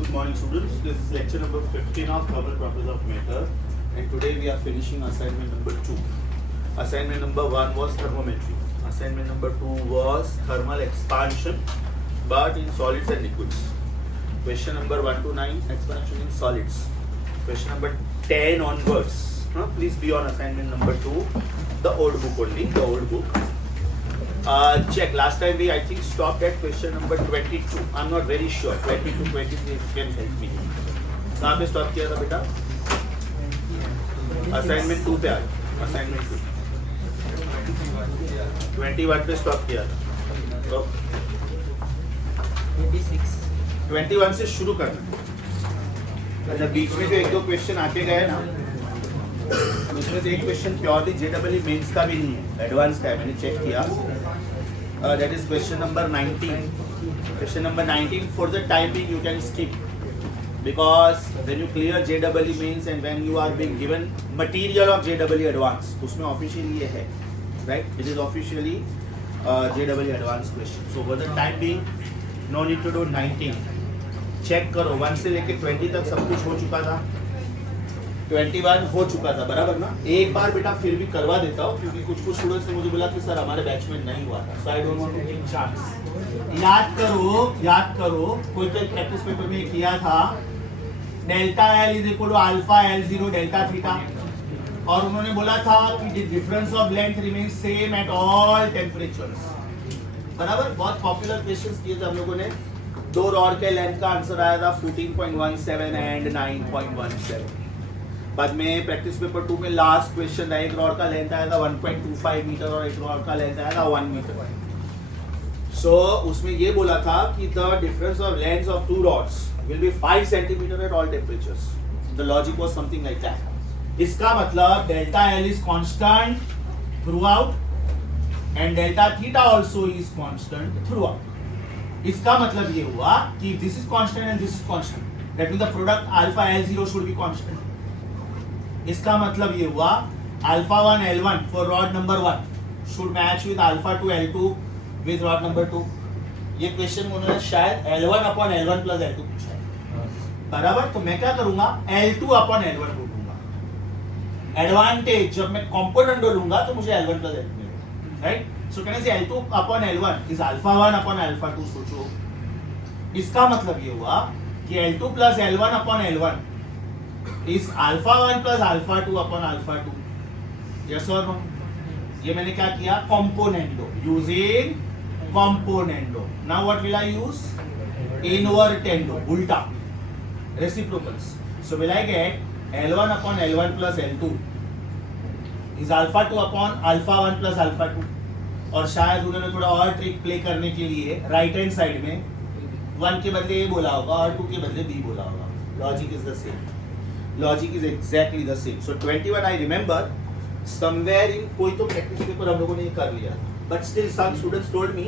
Good morning, students. This is lecture number 15 of thermal properties of matter, and today we are finishing assignment number 2. Assignment number 1 was thermometry. Assignment number 2 was thermal expansion, but in solids and liquids. Question number 1 to 9, expansion in solids. Question number 10 onwards. Please be on assignment number 2, the old book only, the old book. Check. Last time we, I think, stopped at question number 22. I'm not very sure. 22, 23, if you can help me. कहाँ पे stop किया था बेटा? Assignment 2 पे आ गया. Assignment 2. 21 पे stop किया था. तो 21 से शुरू करना. जब बीच में जो एक दो क्वेश्चन आके गए ना, उसमें से एक क्वेश्चन प्योरली जेडब्ल्यू मेंस का भी नहीं है, एडवांस का है. मैंने चेक किया. That is question number 19. Question number 19, for the time being you can skip, because when you clear JEE mains and when you are being given material of JEE advanced, उसमें officially ये है, right? It is officially JEE advanced question. So for the time being, no need to do 19. Check करो 1 से लेके 20 तक सब कुछ हो चुका था. 21 हो चुका था, बराबर ना. एक बार बेटा फिर भी करवा देता हूँ, क्योंकि कुछ स्टूडेंट्स ने मुझे बोला कि सर हमारे बैच में नहीं हुआ था. So I don't want to take chance. याद करो कोई तो प्रैक्टिस पेपर में किया था, delta L is equal to alpha L zero delta theta, और उन्होंने बोला था कि difference of length remains same at all temperatures. बराबर. बहुत पॉपुलर क्वेश्चंस किए थे हम लोगों ने. 2 रॉड के लेंथ का आंसर आया था 14.17 एंड 9.17. बाद में प्रैक्टिस पेपर 2 में लास्ट क्वेश्चन था, एक रॉड का लेंथ आया था 1.25 मीटर और एक रॉड का लेंथ आया था 1 मीटर. सो उसमें ये बोला था कि the difference of length of 2 rods will be 5 centimetre eight all temperatures. The logic was something like that. इसका मतलब delta L is constant through out and delta theta also is constant through out. इसका मतलब ये हुआ कि this is constant and this is constant, that means the product alpha L zero should be constant. इसका मतलब ये हुआ alpha 1 L1 for rod number 1 should match with alpha 2 L2 with rod number 2. ये क्वेश्चन उन्होंने शायद L1 upon L1 plus L2 पूछा है, बराबर. तो मैं क्या करूंगा, L2 अपॉन L1 को लूंगा. एडवांटेज, जब मैं कंपोनेंट लूंगा तो मुझे L1 प्लस L2 मिलेगा, राइट. सो कहने से L2 upon L1 is alpha 1 upon alpha 2. सोचो, इसका मतलब ये हुआ कि L2 plus L1 upon L1 is alpha 1 plus alpha 2 upon alpha 2. Yes or no? ये मैंने क्या किया, componendo, using componendo. Now what will I use? Invertendo, उल्टा, reciprocals. So will I get L1 upon L1 plus L2 is alpha 2 upon alpha 1 plus alpha 2. और शायद उन्होंने थोड़ा और ट्रिक प्ले करने के लिए राइट हैंड साइड में 1 के बदले A बोला होगा और 2 के बदले B बोला होगा. Logic is the same. Logic is exactly the same. So 21 I remember somewhere in कोई तो प्रैक्टिस पेपर हम लोगों ने ये कर लिया, but still some students told me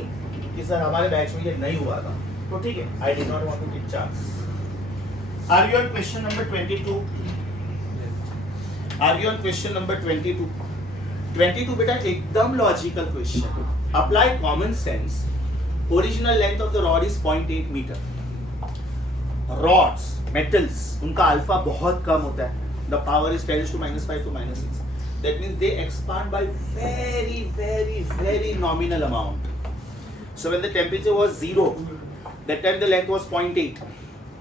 कि सर हमारे बैच में ये नहीं हुआ था. तो ठीक है, I did not want to take chance. Are you on question number 22? Are you on question number 22? 22 बेटा एकदम logical question. Apply common sense. Original length of the rod is 0.8 meter. Rods, metals, उनका alpha बहुत कम होता है. The power is 10 to -5 to -6. That means they expand by very, very, very nominal amount. So when the temperature was 0, that time the length was 0.8.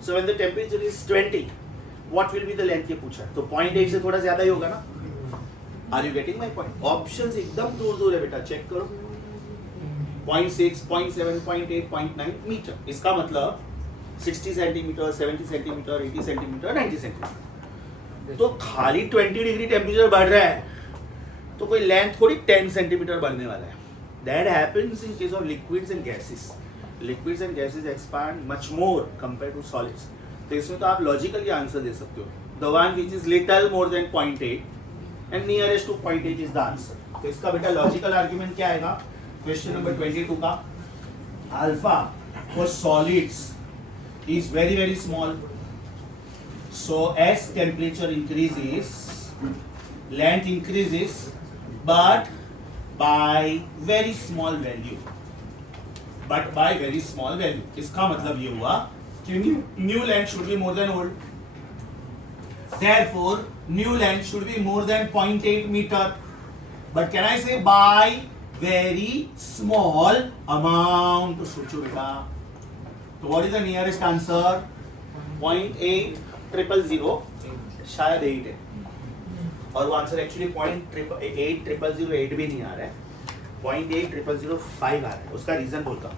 So when the temperature is 20, what will be the length ये पूछा. तो 0.8 से थोड़ा ज़्यादा ही होगा ना. Are you getting my point? Options एकदम दूर है बेटा, चेक करो. 0.6, 0.7, 0.8, 0.9 मीटर. इसका मतलब 60 सेंटीमीटर, 70 सेंटीमीटर, 80 सेंटीमीटर, 90 सेंटीमीटर. तो खाली 20 डिग्री टेम्परेचर बढ़ रहा है तो कोई लेंथ थोड़ी 10 सेंटीमीटर बढ़ने वाला है. That happens in case of liquids and gases. Liquids and gases expand much more compare to solids. तो इसमें तो आप लॉजिकली आंसर दे सकते हो. The one which is little more than 0.8 and nearest to 0.8 is the answer. तो इसका बेटा लॉजिकल आर्ग्यूमेंट क्या आएगा क्वेश्चन नंबर 22 का. Alpha for solids is very, very small. So as temperature increases, length increases, but by very small value. इसका मतलब ये हुआ New length should be more than old. Therefore, new length should be more than 0.8 meter. But can I say by very small amount? तो सोचो बेटा. So what is the nearest answer? 0.8000. शायद 8 है. और वो आंसर एक्चुअली 0.8008 भी नहीं आ रहा है. 0.8005 आ रहा है. उसका रीजन बोलता हूँ.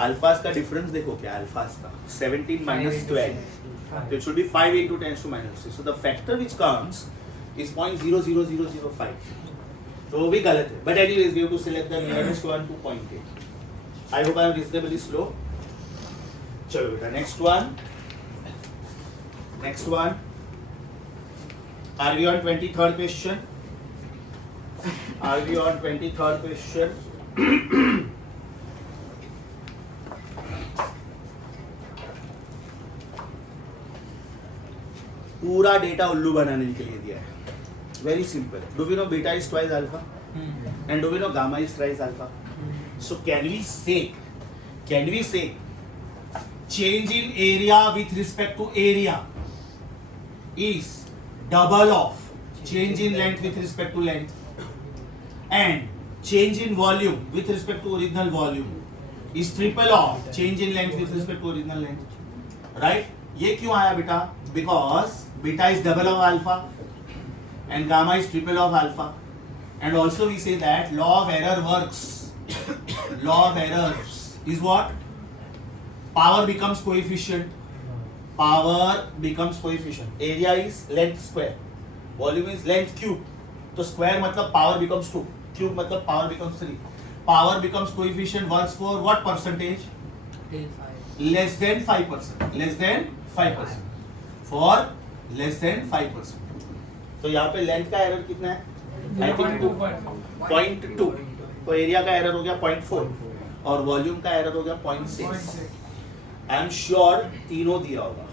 अल्फास का डिफरेंस देखो क्या अल्फास का 17 minus 12. So it should be 5 into 10 to minus 6. So the factor which comes is 0.00005. तो वो भी गलत है. But anyways, we have to select the nearest one to 0.8. I hope I am reasonably slow. चलो बेटा next one. Next one. Are we on 23rd question? Are we on 23rd question? पूरा data उल्लू बनाने के लिए दिया है. Very simple. Do we know beta is twice alpha and do we know gamma is thrice alpha. So can we say change in area with respect to area is double of change in length with respect to length, and change in volume with respect to original volume is triple of change in length with respect to original length. Right? ये क्यों आया बेटा? Because beta is double of alpha and gamma is triple of alpha. And also we say that law of error works. Law of errors is what? Power becomes coefficient. Power becomes coefficient. Area is length square. Volume is length cube. तो square मतलब power becomes 2. Cube मतलब power becomes 3. Power becomes coefficient works for what percentage? Less than 5%. Less than 5%. For less than 5%. तो यहाँ पे length का error कितना है? I think 0.2. तो एरिया का एरर हो गया 0.4 और वॉल्यूम का एरर हो गया 0.6. आई एम श्योर तीनों दिया होगा.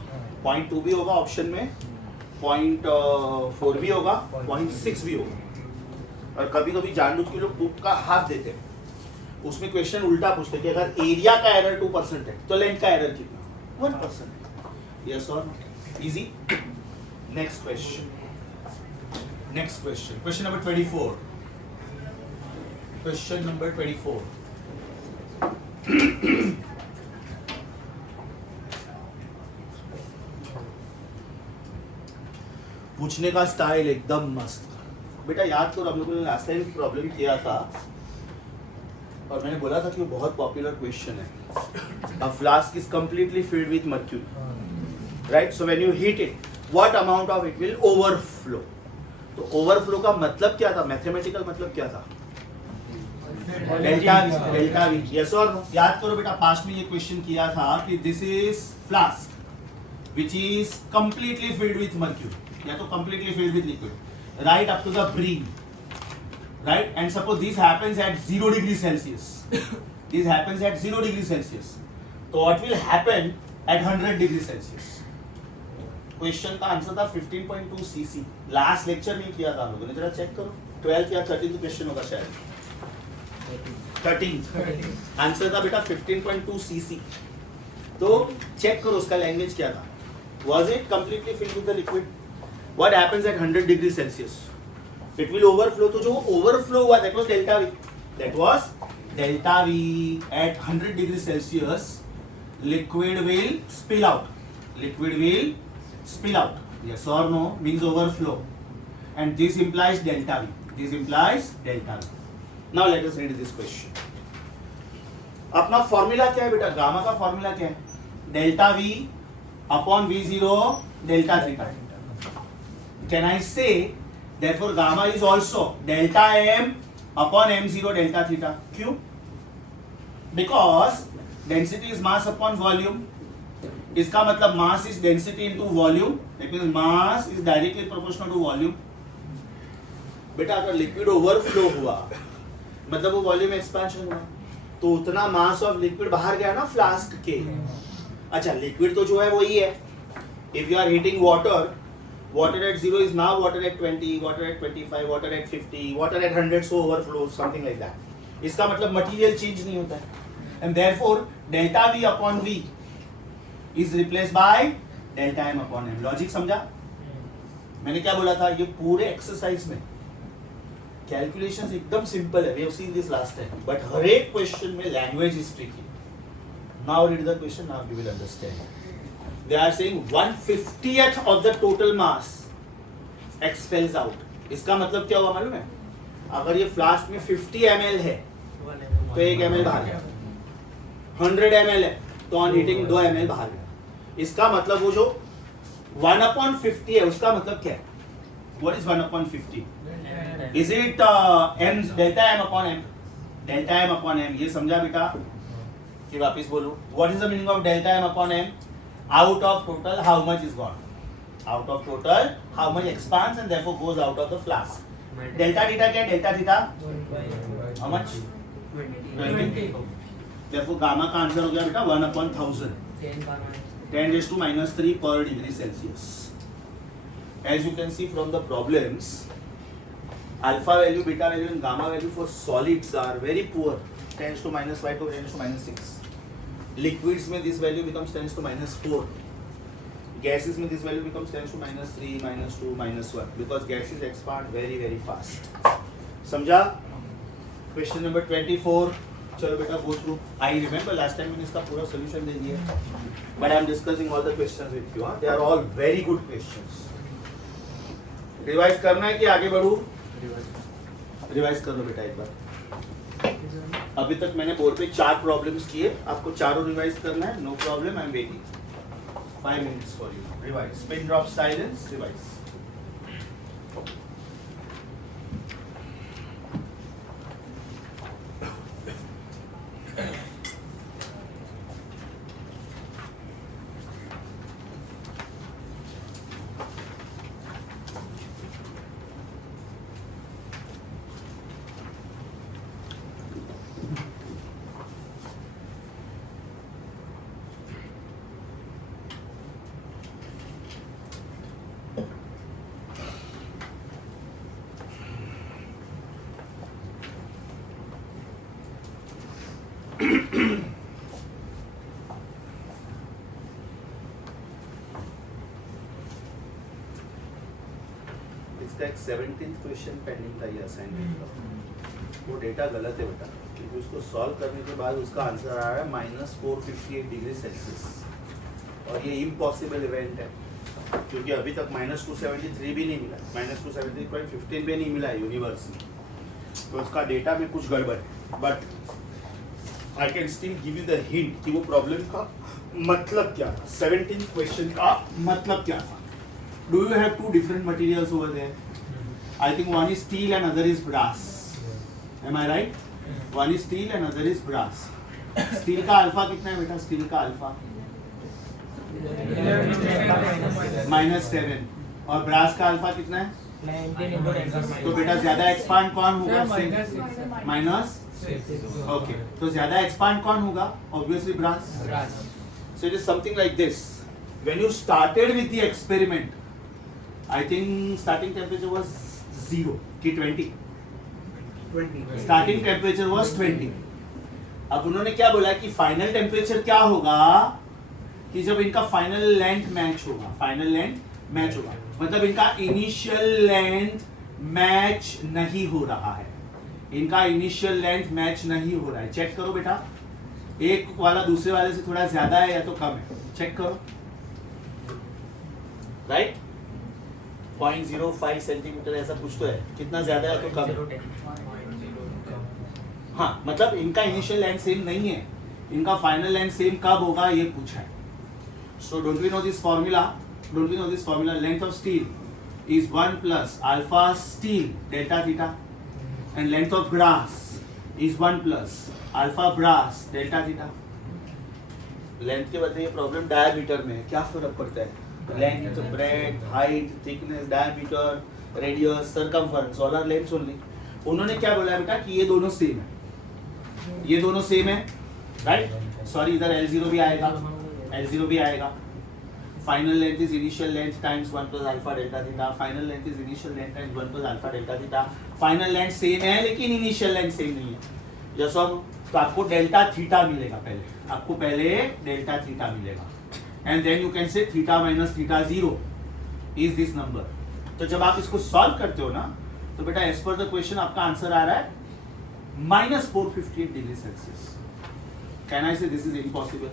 0.2 भी होगा ऑप्शन में, 0.4 भी होगा, 0.6 भी होगा. और कभी कभी जानबूझ के लोग बुक का हाफ देते हैं. उसमें क्वेश्चन उल्टा पूछते कि अगर एरिया का एरर 2% है तो लेंथ का एरर कितना? 1%. यस और easy. Next question. Question number 24. Question number 24. पूछने का स्टाइल एकदम मस्त. बेटा याद करो हम लोगों ने लास्ट टाइम प्रॉब्लम किया था और मैंने बोला था कि वो बहुत पॉपुलर क्वेश्चन है. A flask is completely filled with mercury. Right? So when you heat it, what amount of it will overflow? तो overflow का मतलब क्या था? मैथमेटिकल मतलब क्या था? Delta we. यस और नो? याद करो बेटा पास्ट में ये क्वेश्चन किया था कि this is flask which is completely filled with mercury या तो completely filled with liquid right up to the brim. Right? And suppose this happens at 0 degree Celsius. This happens at 0 degree Celsius. तो what will happen at 100 degree Celsius? Question का answer था 15.2 CC. Last lecture में किया था हम लोगों ने. जरा चेक करो 12th या 13th क्वेश्चन होगा शायद. 13th आंसर था बेटा 15.2 सीसी. तो चेक करो उसका लैंग्वेज क्या था. Was it completely filled with the liquid? What happens at 100 degree Celsius? It will overflow. तो जो ओवरफ्लो हुआ that was delta V. That was delta V. At 100 degree Celsius liquid will spill out. Liquid will spill out. Yes or no? Means overflow. And this implies delta V. This implies delta V. Now let us read this question. अपना formula क्या है बेटा? Gamma का formula क्या है? Delta V upon V0 delta theta. Can I say therefore gamma is also delta M upon M0 delta theta? क्यों? Because density is mass upon volume. इसका मतलब mass is density into volume. That means mass is directly proportional to volume. बेटा अगर liquid overflow हुआ मतलब वो volume expansion हुआ तो उतना मास ऑफ लिक्विड बाहर गया ना फ्लास्क के. अच्छा लिक्विड तो जो है वही है. If you are heating water, water at 0 is now water at 20, water at 25, water at 50, water at 100 so overflows, something like that. इसका मतलब मटेरियल चेंज नहीं होता है. And therefore delta V upon V is replace by delta m upon m. Logic समझा? मैंने क्या बोला था, ये पूरे एक्सरसाइज में कैलकुलेशंस एकदम सिंपल है, we have seen this last time, but हर एक क्वेश्चन में language is tricky. Now read the question, now you will understand. They are saying 1/50th of the total mass expels out. इसका मतलब क्या हुआ मालूम है? अगर ये फ्लास्क में 50 ml है तो 1 ml बाहर गया, 100 ml है तो ऑन हीटिंग 2 ml बाहर गया। इसका मतलब वो जो 1/50 है उसका मतलब क्या है? What is 1/50? Is it m delta m upon m? Delta m upon m, ये समझा बेटा? कि वापिस बोलूं, what is the meaning of delta m upon m? Out of total, how much is gone? Out of total, how much expands and therefore goes out of the flask? Delta theta क्या है? Delta theta? How much? 20. Therefore gamma का answer हो गया बेटा 1/1000. 10⁻³ per degree Celsius. As you can see from the problems, alpha value, beta value and gamma value for solids are very poor. 10⁻5 to 10⁻6. Liquids में this value becomes 10⁻4. Gases में this value becomes 10⁻3, -2, -1 because gases expand very very fast. समझा? Question number 24. चलो बेटा go through. I remember last time मैंने इसका पूरा solution दे दिया, but I am discussing all the questions with you. They are all very good questions. Revise करना है कि आगे बढ़ूं? रिवाइज कर लो बेटा एक बार। अभी तक मैंने बोर्ड पे 4 प्रॉब्लम्स किए, आपको चारों रिवाइज करना है। No problem, I am waiting 5 minutes for you. Revise, pin drop silence, revise. इसका एक 17th क्वेश्चन पेंडिंग था ये असाइनमेंट का। वो डेटा गलत है बेटा, क्योंकि उसको सॉल्व करने के बाद उसका आंसर आ रहा है -458 डिग्री सेल्सियस, और ये इम्पॉसिबल इवेंट है क्योंकि अभी तक -273 भी नहीं मिला, -273.15 भी नहीं मिला है यूनिवर्स में, तो उसका डेटा में कुछ गड़बड़ है। But I can still give you the hint कि वो प्रॉब्लम का मतलब क्या था, 17th क्वेश्चन का मतलब क्या था। Do you have 2 different materials over there? I think one is steel and other is brass. Am I right? One is steel and other is brass. Steel का अल्फा कितना है बेटा? Steel का alpha -7, और brass का alpha कितना है? तो बेटा ज्यादा एक्सपांड कौन होगा? -6. ओके, तो ज्यादा एक्सपांड कौन होगा? Obviously brass. So it is something like this. When you started with the experiment, I think starting temperature was 0 कि 20. Starting temperature was 20. अब उन्होंने क्या बोला कि फाइनल टेम्परेचर क्या होगा कि जब इनका फाइनल लेंथ मैच होगा, फाइनल लेंथ मैच होगा, मतलब इनका इनिशियल लेंथ मैच नहीं हो रहा है, इनका इनिशियल लेंथ मैच नहीं हो रहा है। चेक करो बेटा, एक वाला दूसरे वाले से थोड़ा ज्यादा है या तो कम है, चेक करो। राइट, 0.05 सेंटीमीटर ऐसा कुछ तो है, कितना ज्यादा है तो कम है। हाँ, मतलब इनका इनिशियल लेंथ सेम नहीं है, इनका फाइनल लेंथ सेम कब होगा ये पूछा है। So don't we know this formula? Don't we know this formula? Length of steel is 1 plus alpha steel delta theta, and length of brass is 1 plus alpha brass delta theta. Length के बदले ये problem diameter में है, क्या फर्क पड़ता है? Length, breadth, height, thickness, diameter, radius, circumference, all are lengths only. उन्होंने क्या बोला बेटा कि ये दोनों सेम है, ये दोनों सेम है, राइट? सॉरी, इधर L0 भी आएगा, L0 भी आएगा। Final length is initial length times 1 plus alpha delta theta. Final length is initial length times 1 plus alpha delta theta. Final length same है लेकिन initial length same नहीं है। जैसा तो आपको डेल्टा थीटा मिलेगा, पहले आपको पहले डेल्टा थीटा मिलेगा, and then you can say theta minus theta 0 is this number. तो जब आप इसको सॉल्व करते हो ना तो बेटा एज पर द क्वेश्चन आपका आंसर आ रहा है -458 डिग्री सेल्सियस. कैन आई से दिस इज इम्पॉसिबल,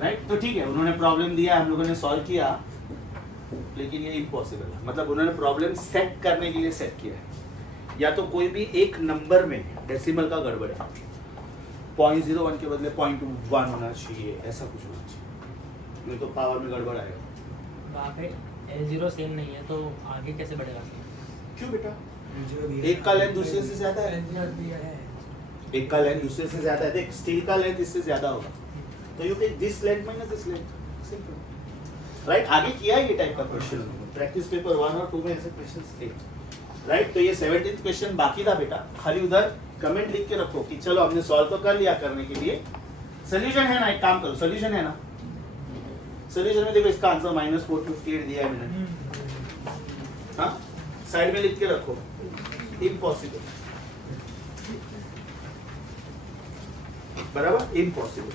राइट? तो ठीक है, उन्होंने प्रॉब्लम दिया, हम लोगों ने सॉल्व किया, लेकिन ये इम्पॉसिबल है. मतलब उन्होंने प्रॉब्लम सेट करने के लिए सेट किया है. या तो कोई भी एक नंबर में डेसिमल का गड़बड़ है, 0.01 के बदले 0.1 होना चाहिए, ऐसा कुछ होना चाहिए, नहीं तो पावर में गड़बड़ आएगा. वहाँ पे L0 सेम नहीं है तो आगे कैसे बढ़ेगा? क्यों बेटा? एक का लेंथ दूसरे से ज्यादा है, एक का लेंथ दूसरे से ज्यादा है. देख, स्टील का लेंथ इससे ज्यादा होगा, तो you take this length minus this length, simple, right? आगे किया है ये टाइप का क्वेश्चन, प्रैक्टिस पेपर 1 और 2 में ऐसे क्वेश्चंस थे, राइट? तो ये 17th क्वेश्चन बाकी था बेटा. खाली उधर कमेंट लिख के रखो कि चलो हमने सॉल्व तो कर लिया, करने के लिए सोल्यूशन है ना, एक काम करो, सोल्यूशन है ना, सोल्यूशन में देखो इसका आंसर -458 दिया है मैंने. हाँ, साइड में लिख के रखो, इम्पॉसिबल, बराबर, इम्पॉसिबल.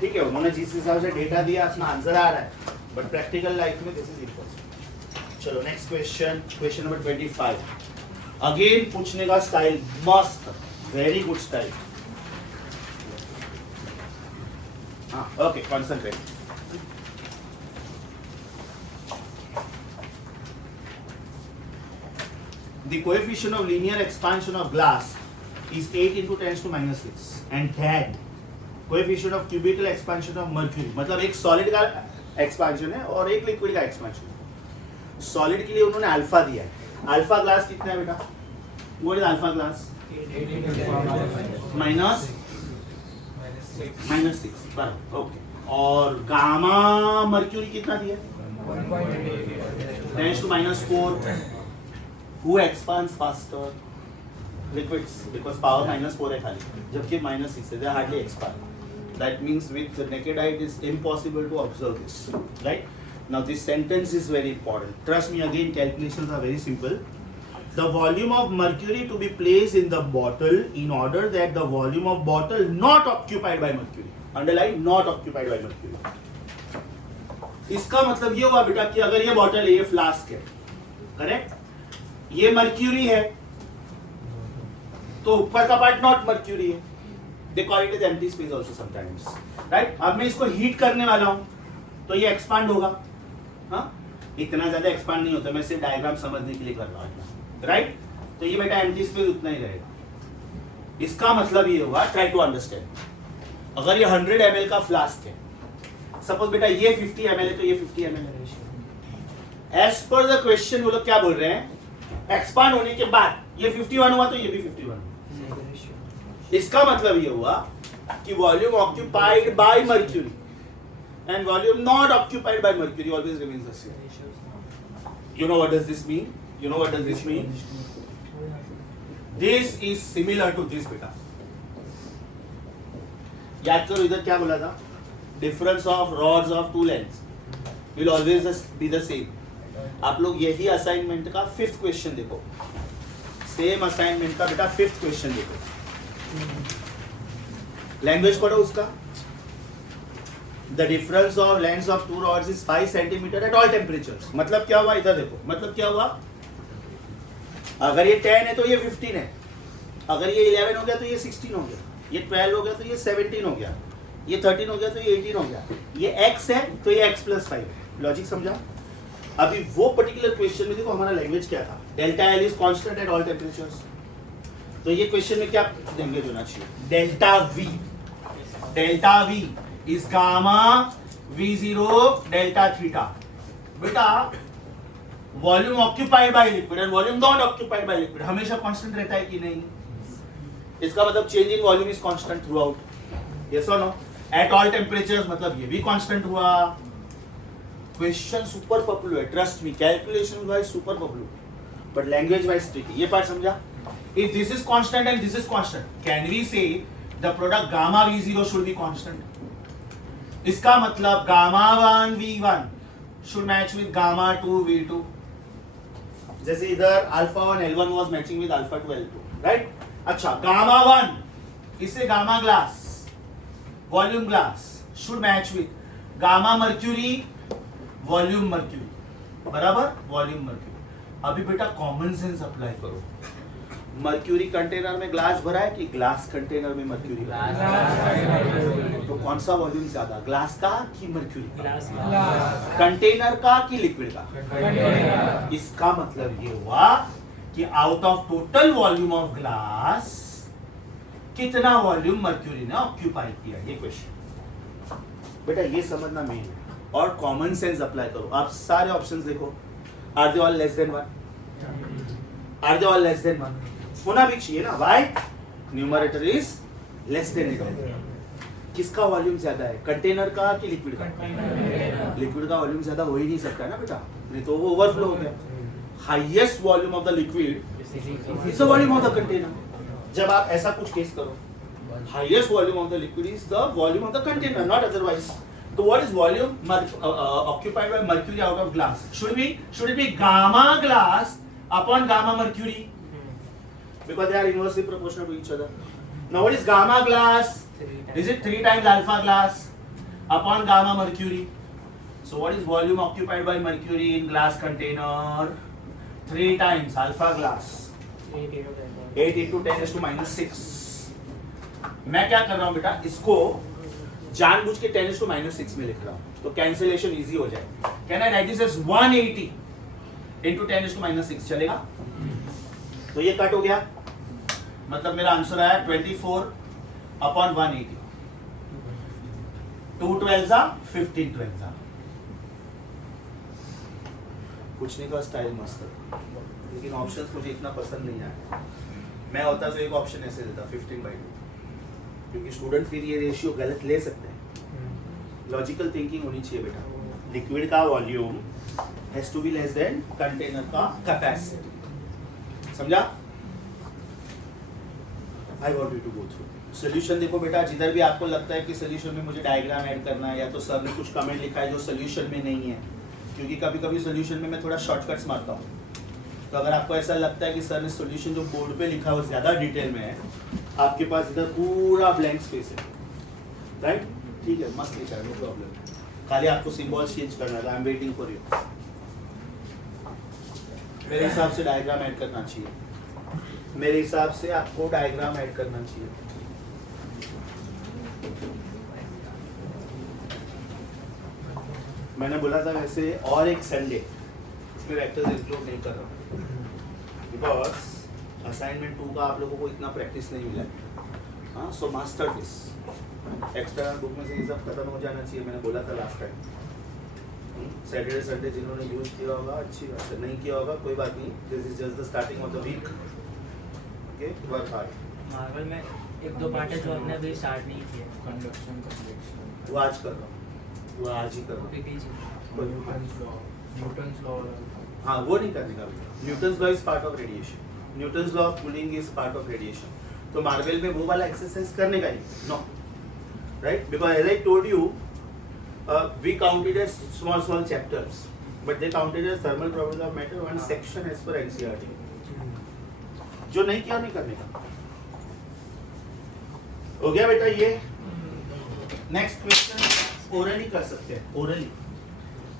ठीक है, उन्होंने जिस हिसाब से डेटा दिया अपना आंसर आ रहा है, बट प्रैक्टिकल लाइफ में दिस इज इम्पॉसिबल. चलो next question, question number 25. Again पूछने का स्टाइल मस्त, वेरी गुड स्टाइल. हाँ, okay, concentrate. The coefficient of linear expansion of glass is 8 into 10 to minus 6, and that coefficient of cubical expansion of mercury, मतलब एक solid का expansion है और एक liquid का expansion है. Solid के लिए उन्होंने अल्फा दिया है. अल्फा ग्लास कितना है बेटा? What is alpha glass? -6, बराबर, ओके. और गामा मर्क्यूरी कितना दिया? 10 to -4. Who expands faster? Liquids, because power -4 है खाली, जबकि -6 है, they hardly expand. That means with the naked eye it is impossible to observe this, right? Now this sentence is very important. Trust me, again calculations are very simple. The volume of mercury to be placed in the bottle in order that the volume of bottle not occupied by mercury. Underline, not occupied by mercury. इसका मतलब ये हुआ बेटा कि अगर ये bottle है, ये फ्लास्क है, करेक्ट? ये मर्क्यूरी है, तो ऊपर का पार्ट नॉट मर्क्यूरी है. They call it as empty space also sometimes, right? अब मैं इसको हीट करने वाला हूं, तो ये एक्सपांड होगा. हाँ, इतना ज्यादा एक्सपांड नहीं होता, मैं सिर्फ डायग्राम समझने के लिए कर रहा हूँ, राइट? तो ये बेटा एम्प्टी स्पेस उतना ही रहेगा. इसका मतलब ये हुआ, ट्राई टू अंडरस्टैंड. अगर ये 100 ml का फ्लास्क है, सपोज बेटा ये 50 ml है, तो ये 50 ml है. एज पर द क्वेश्चन वो लोग क्या बोल रहे हैं? एक्सपांड होने के बाद ये 51 हुआ तो ये भी 51. इसका मतलब ये हुआ कि volume occupied bye mercury and volume not occupied bye mercury always remains the same. You know what does this mean? You know what does this mean? This is similar to this बेटा. याद करो इधर क्या बोला था? Difference of rods of two lengths will always be the same. आप लोग यही असाइनमेंट का 5th क्वेश्चन देखो. सेम असाइनमेंट का बेटा 5th क्वेश्चन देखो. लैंग्वेज पढ़ो उसका. The difference of lengths of two rods is 5 centimeter at all temperatures. मतलब क्या हुआ? इधर देखो. मतलब क्या हुआ? अगर ये 10 है तो ये 15 है. अगर ये 11 हो गया तो ये 16 हो गया. ये 12 हो गया तो ये 17 हो गया. ये 13 हो गया तो ये 18 हो गया. ये x है तो ये x + 5 है. लॉजिक समझा? अभी वो पर्टिकुलर क्वेश्चन में देखो हमारा लैंग्वेज क्या था? Delta L is constant at all temperatures. तो ये क्वेश्चन में क्या लैंग्वेज होना चाहिए? Delta V. Delta V is gamma V0 delta theta. बेटा volume occupied by liquid and volume not occupied by liquid हमेशा कांस्टेंट रहता है कि नहीं? इसका मतलब change in volume is constant throughout. Yes और नो? एट ऑल टेम्परेचर्स मतलब ये भी कांस्टेंट हुआ. क्वेश्चन सुपर पॉपुलर है, trust me. Calculation wise super popular, but language wise tricky. ये पार्ट समझा? If this is constant and this is constant, can we say the product gamma V0 should be constant? इसका मतलब gamma 1 V1 should match with gamma 2 V2. जैसे इधर alpha 1 L1 was matching with alpha 2 L2, right? अच्छा, gamma 1 इससे gamma glass, volume glass, should match with gamma mercury volume mercury, बराबर, volume mercury. अभी बेटा common sense apply करो। Mercury container में glass भरा है कि ग्लास कंटेनर में मर्क्यूरी भरा है? तो कौन सा वॉल्यूम ज्यादा, ग्लास का कि मर्क्यूरी का? ग्लास कंटेनर का कि लिक्विड का? इसका मतलब ये हुआ कि out of total volume of glass कितना वॉल्यूम मर्क्यूरी ने ऑक्यूपाई किया, ये क्वेश्चन। बेटा ये समझना मेन है और कॉमन सेंस अप्लाई करो। आप सारे ऑप्शंस देखो, are they all less than 1? Are they all less than 1? होना भी चाहिए ना, why? Numerator is less than it. किसका वॉल्यूम ज्यादा है, कंटेनर का कि लिक्विड का? लिक्विड का वॉल्यूम ज्यादा हो ही नहीं सकता है ना बेटा, नहीं तो वो ओवरफ्लो हो गया। Highest volume of the liquid is the volume of the container. जब आप ऐसा कुछ केस करो, highest volume of the liquid is the volume of the container, not otherwise. So what is volume occupied by mercury out of glass? Should it be gamma glass upon gamma mercury? Because they are inversely proportional to each other. Now what is gamma glass? Is it 3 times alpha glass upon gamma mercury? So what is volume occupied by mercury in glass container? 3 times alpha glass. 8 into 10 to minus 6. मैं क्या कर रहा हूँ बेटा, इसको जानबूझ के 10 to minus 6 में लिख रहा हूं तो कैंसिलेशन इजी हो जाए। Can I write this as 180 into 10 to minus 6 चलेगा? तो ये कट हो गया, मतलब मेरा आंसर आया 24 upon 180। 2 12 15 12। पूछने का स्टाइल मस्त है, लेकिन ऑप्शंस मुझे इतना पसंद नहीं आया। मैं होता तो एक ऑप्शन ऐसे देता 15/2, क्योंकि स्टूडेंट फिर ये रेशियो गलत ले सकते हैं। लॉजिकल थिंकिंग होनी चाहिए बेटा। लिक्विड का volume has to be less than container का कैपेसिटी, समझा? I want you to go through solution. देखो बेटा, जिधर भी आपको लगता है कि सॉल्यूशन में मुझे डायग्राम ऐड करना है, या तो सर ने कुछ कमेंट लिखा है जो सॉल्यूशन में नहीं है, क्योंकि कभी कभी सॉल्यूशन में मैं थोड़ा शॉर्टकट्स मारता हूँ। तो अगर आपको ऐसा लगता है कि सर ने सॉल्यूशन जो बोर्ड पे लिखा है वो ज़्यादा डिटेल में है, आपके पास इधर पूरा ब्लैंक स्पेस है, राइट? ठीक है, मस्त लिखा है, नो प्रॉब्लम। खाली आपको सिंबल्स चेंज करना है। आई एम वेटिंग फॉर यू। मेरे हिसाब से डायग्राम ऐड करना चाहिए, मेरे हिसाब से आपको डायग्राम ऐड करना चाहिए। मैंने बोला था वैसे और एक संडे इसमें वेक्टर्स इंक्लूड नहीं कर रहा हूँ, बिकॉज असाइनमेंट 2 का आप लोगों को इतना प्रैक्टिस नहीं मिला है। हाँ, so master this. Extra book में से ये सब खत्म हो जाना चाहिए, मैंने बोला था लास्ट टाइम। सैटरडे संडे जिन्होंने यूज किया होगा अच्छी बात है, नहीं किया होगा कोई बात नहीं, this is just the starting of the week. Okay, work hard. Marvel में 1-2 पार्ट है जो हमने अभी स्टार्ट नहीं किए। कंडक्शन कन्वेक्शन, वो आज कर रहा हूँ, वो आज ही कर रहा हूँ। Newton's law. हाँ, वो नहीं करने का। Newton's law is part of radiation, Newton's law of cooling is part of radiation. तो मार्वेल में वो वाला एक्सरसाइज करने का ही no, right? Because as I told you, we counted as small chapters, but they counted as thermal properties of matter, one section as per NCERT. जो नहीं किया नहीं करने का। हो गया बेटा ये। नेक्स्ट क्वेश्चन ओरली कर सकते हैं, ओरली।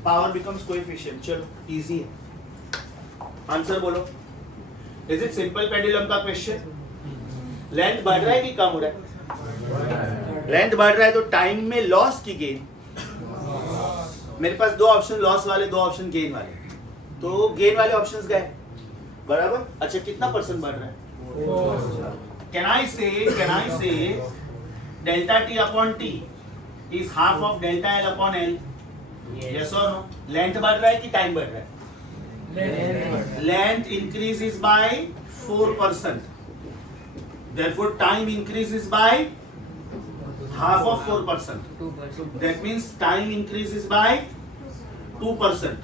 पावर बिकम्स कोएफिशिएंट, चलो इजी है। आंसर बोलो। इज इट सिंपल पेंडुलम का क्वेश्चन? लेंथ बढ़ रहा है कि कम हो रहा है? लेंथ बढ़ रहा है तो टाइम में लॉस की गेन। मेरे पास 2 ऑप्शन लॉस वाले, 2 ऑप्शन गेन वाले, तो गेन वाले ऑप्शंस गए, बराबर। अच्छा, कितना परसेंट बढ़ रहा है? कैन आई से delta T upon T is half of delta L upon L? Yes और नो? लेंथ बढ़ रहा है कि टाइम बढ़ रहा है? Length increases by 4%, therefore time increases by half of 4%. 2%. That means time increases by 2%,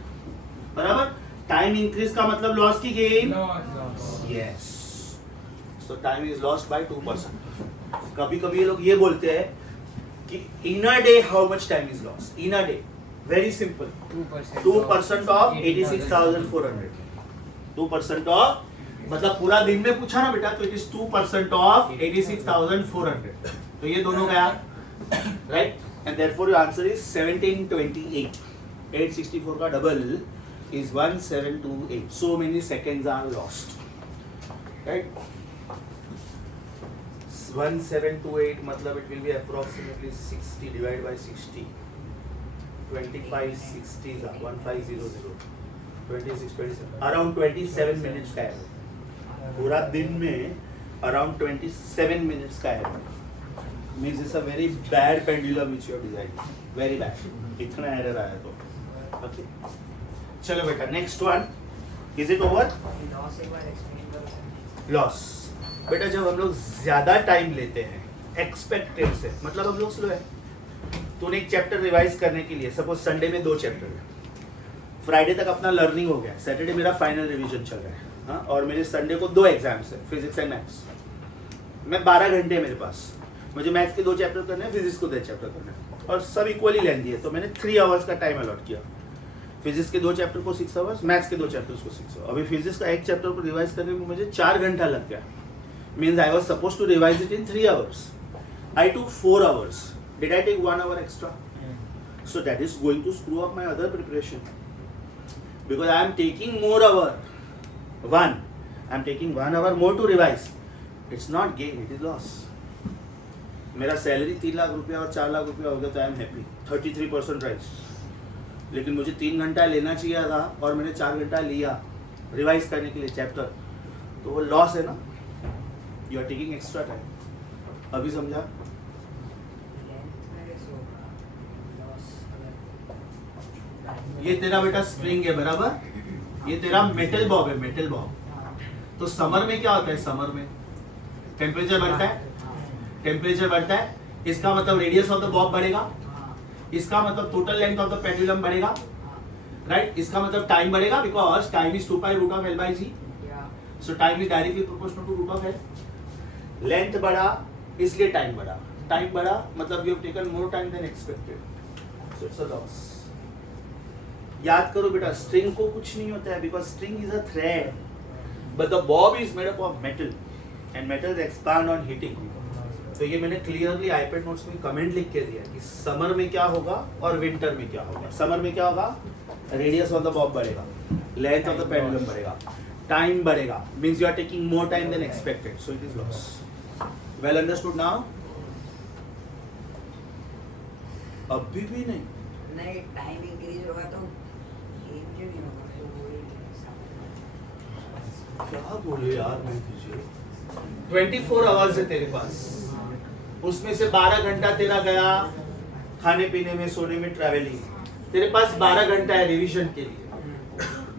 बराबर। टाइम इंक्रीज का मतलब लॉस की gain. Yes, so time is lost by 2%। कभी कभी ये लोग ये बोलते हैं कि in a day how much time is lost? In a day, very simple, 2% of 86,400। 2% of, मतलब पूरा दिन में पूछा ना बेटा, तो इट इज 2% ऑफ 86,400। तो ये दोनों गया, right? and therefore your answer is 1728. 864 का double is 1728. So many seconds are lost. Right? 1728 मतलब it will be approximately 60 divided by 60. 25 60s are 1500. 26 27 around 27 minutes का है. पूरा दिन में around 27 minutes का है. Means it's a very bad pendulum which you have designed. Very bad. इतना error आया तो. Okay. चलो बेटा next one. Is it over? Loss एक बार एक्सप्लेन करो. लॉस बेटा जब हम लोग ज्यादा टाइम लेते हैं एक्सपेक्टेड से मतलब हम लोग स्लो है. तूने एक चैप्टर रिवाइज करने के लिए सपोज संडे में 2 चैप्टर है, फ्राइडे तक अपना लर्निंग हो गया, सैटरडे मेरा फाइनल रिवीजन चल रहा है. हाँ, और मेरे संडे को 2 एग्जाम्स है, फिजिक्स एंड मैथ्स. मैं 12 घंटे है मेरे पास. मुझे मैथ्स के 2 चैप्टर करने हैं, फिजिक्स को 2 चैप्टर करने हैं और सब इक्वली लेंथी है. तो मैंने 3 आवर्स का टाइम अलॉट किया. फिजिक्स के 2 चैप्टर को 6 आवर्स, मैथ्स के 2 चैप्टर्स को 6 आवर्स. अभी फिजिक्स का 1 चैप्टर को रिवाइज करने में मुझे 4 घंटा लग गया. Means I was suppose to revise it in 3 hours. I to 4 hours. Did I take 1 hour extra? So that is going to screw up my other preparation because I am taking more hour. I am taking 1 hour more to revise. It's not gain, it is loss. मेरा salary 3 lakh रुपया और 4 लाख रुपया हो गया तो I am happy. 33% rise. लेकिन मुझे 3 घंटा लेना चाहिए था और मैंने 4 घंटा लिया रिवाइज करने के लिए चैप्टर, तो वो लॉस है ना. You are taking extra time. अभी समझा? ये तेरा बेटा स्प्रिंग है बराबर. ये तेरा मेटल बॉब है, मेटल बॉब. तो समर में क्या होता है? समर में टेम्परेचर बढ़ता है. टेम्परेचर बढ़ता है इसका मतलब रेडियस ऑफ द बॉब बढ़ेगा. इसका मतलब total length of the pendulum बढ़ेगा. राइट? इसका मतलब टाइम बढ़ेगा because time is 2 pi root of l by g. So time is directly proportional to root of l. Length बढ़ा इसलिए टाइम बढ़ा. टाइम बढ़ा मतलब you have taken more time than expected. So it's a loss. याद करो बेटा string को कुछ नहीं होता है because string is a thread but the Bob is made up of metal and metals expand on heating. तो ये मैंने क्लियरली आईपैड नोट्स में कमेंट लिख के दिया कि समर में क्या होगा और विंटर में क्या होगा. समर में क्या होगा? रेडियस ऑफ द बॉब बढ़ेगा, लेंथ ऑफ द पेंडुलम बढ़ेगा, टाइम बढ़ेगा. Means you are taking more time than expected. So it is loss. Well understood now? अभी भी नहीं टाइम इंक्रीज होगा तो गेम क्यों नहीं होगा? क्या बोले यार मैं तुझे. 24 आवर्स है तेरे पास, उसमें से 12 घंटा तेरा गया खाने पीने में, सोने में, ट्रैवलिंग. तेरे पास 12 घंटा है रिवीजन के लिए.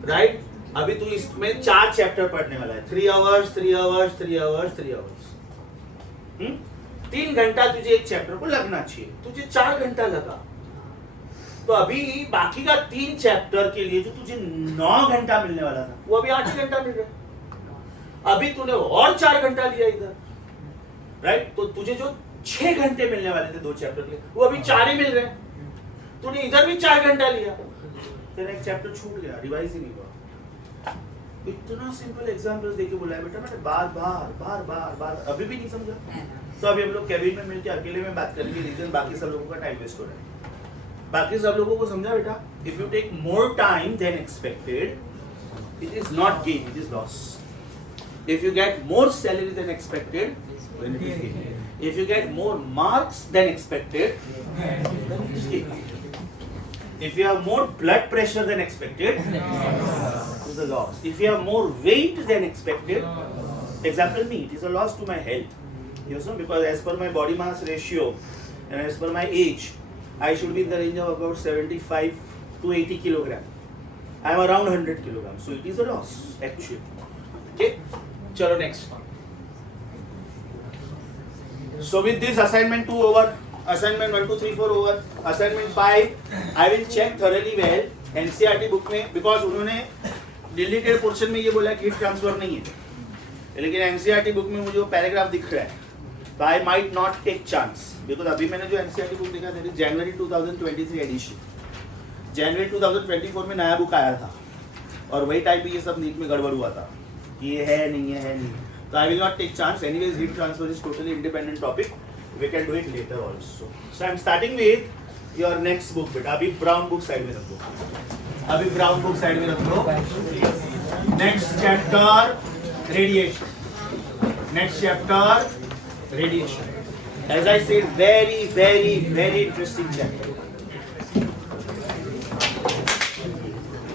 राइट? अभी तू इसमें 4 चैप्टर पढ़ने वाला है. 3 आवर्स 3 आवर्स 3 आवर्स 3 आवर्स. 3 घंटा तुझे एक चैप्टर को लगना चाहिए, तुझे 4 घंटा लगा. तो अभी बाकी का 3 चैप्टर के लिए जो तुझे 9 घंटा मिलने वाला था वो अभी 8 घंटा मिल रहा है. अभी तूने और 4 घंटा लिया इधर. राइट? तो तुझे जो 6 घंटे मिलने वाले थे 2 चैप्टर के लिए वो अभी 4 ही मिल रहे हैं. तूने इधर भी 4 घंटा लिया, तेरा एक चैप्टर छूट गया, रिवाइज ही नहीं हुआ. इतना सिंपल एग्जांपल देके बोला है बेटा मैंने बार बार बार बार बार. अभी भी नहीं समझा? तो अभी हम लोग कैबिन में मिलकर अकेले में बात करेंगे. रीजन बाकी सब लोगों का टाइम वेस्ट हो रहा है. बाकी सब लोगों को समझा बेटा? If you take more time than expected it is not gain, it is loss. If you get more salary than expected then it is gain. If you get more marks than expected then it is gain. If you have more blood pressure than expected it is a loss. If you have more weight than expected, example me, it is a loss to my health. You know, because as per my body mass ratio and as per my age I should be in the range of about 75 to 80 kilogram. I am around 100 kilograms, so it is a loss actually. Okay, chalo next one. So with this assignment 2 over, assignment 1 2 3 4 over, assignment 5 I will check thoroughly well NCERT book में because उन्होंने deleted portion में ये बोला कि heat transfer नहीं है, लेकिन NCERT book में मुझे वो पैराग्राफ दिख रहा है. तो I might not take chance because अभी मैंने जो NCERT book देखा था January 2023 edition. January 2024 में नया बुक आया था और वही टाइप ये सब नीट में गड़बड़ हुआ था. ये है नहीं. So I will not take chance. Anyways, heat transfer is totally independent topic. We can do it later also. So I am starting with your next book बेटा. अभी ब्राउन बुक साइड में रख दो. अभी ब्राउन बुक साइड में रख दो. Next chapter radiation. Next chapter radiation. As I said, very, very, very interesting chapter.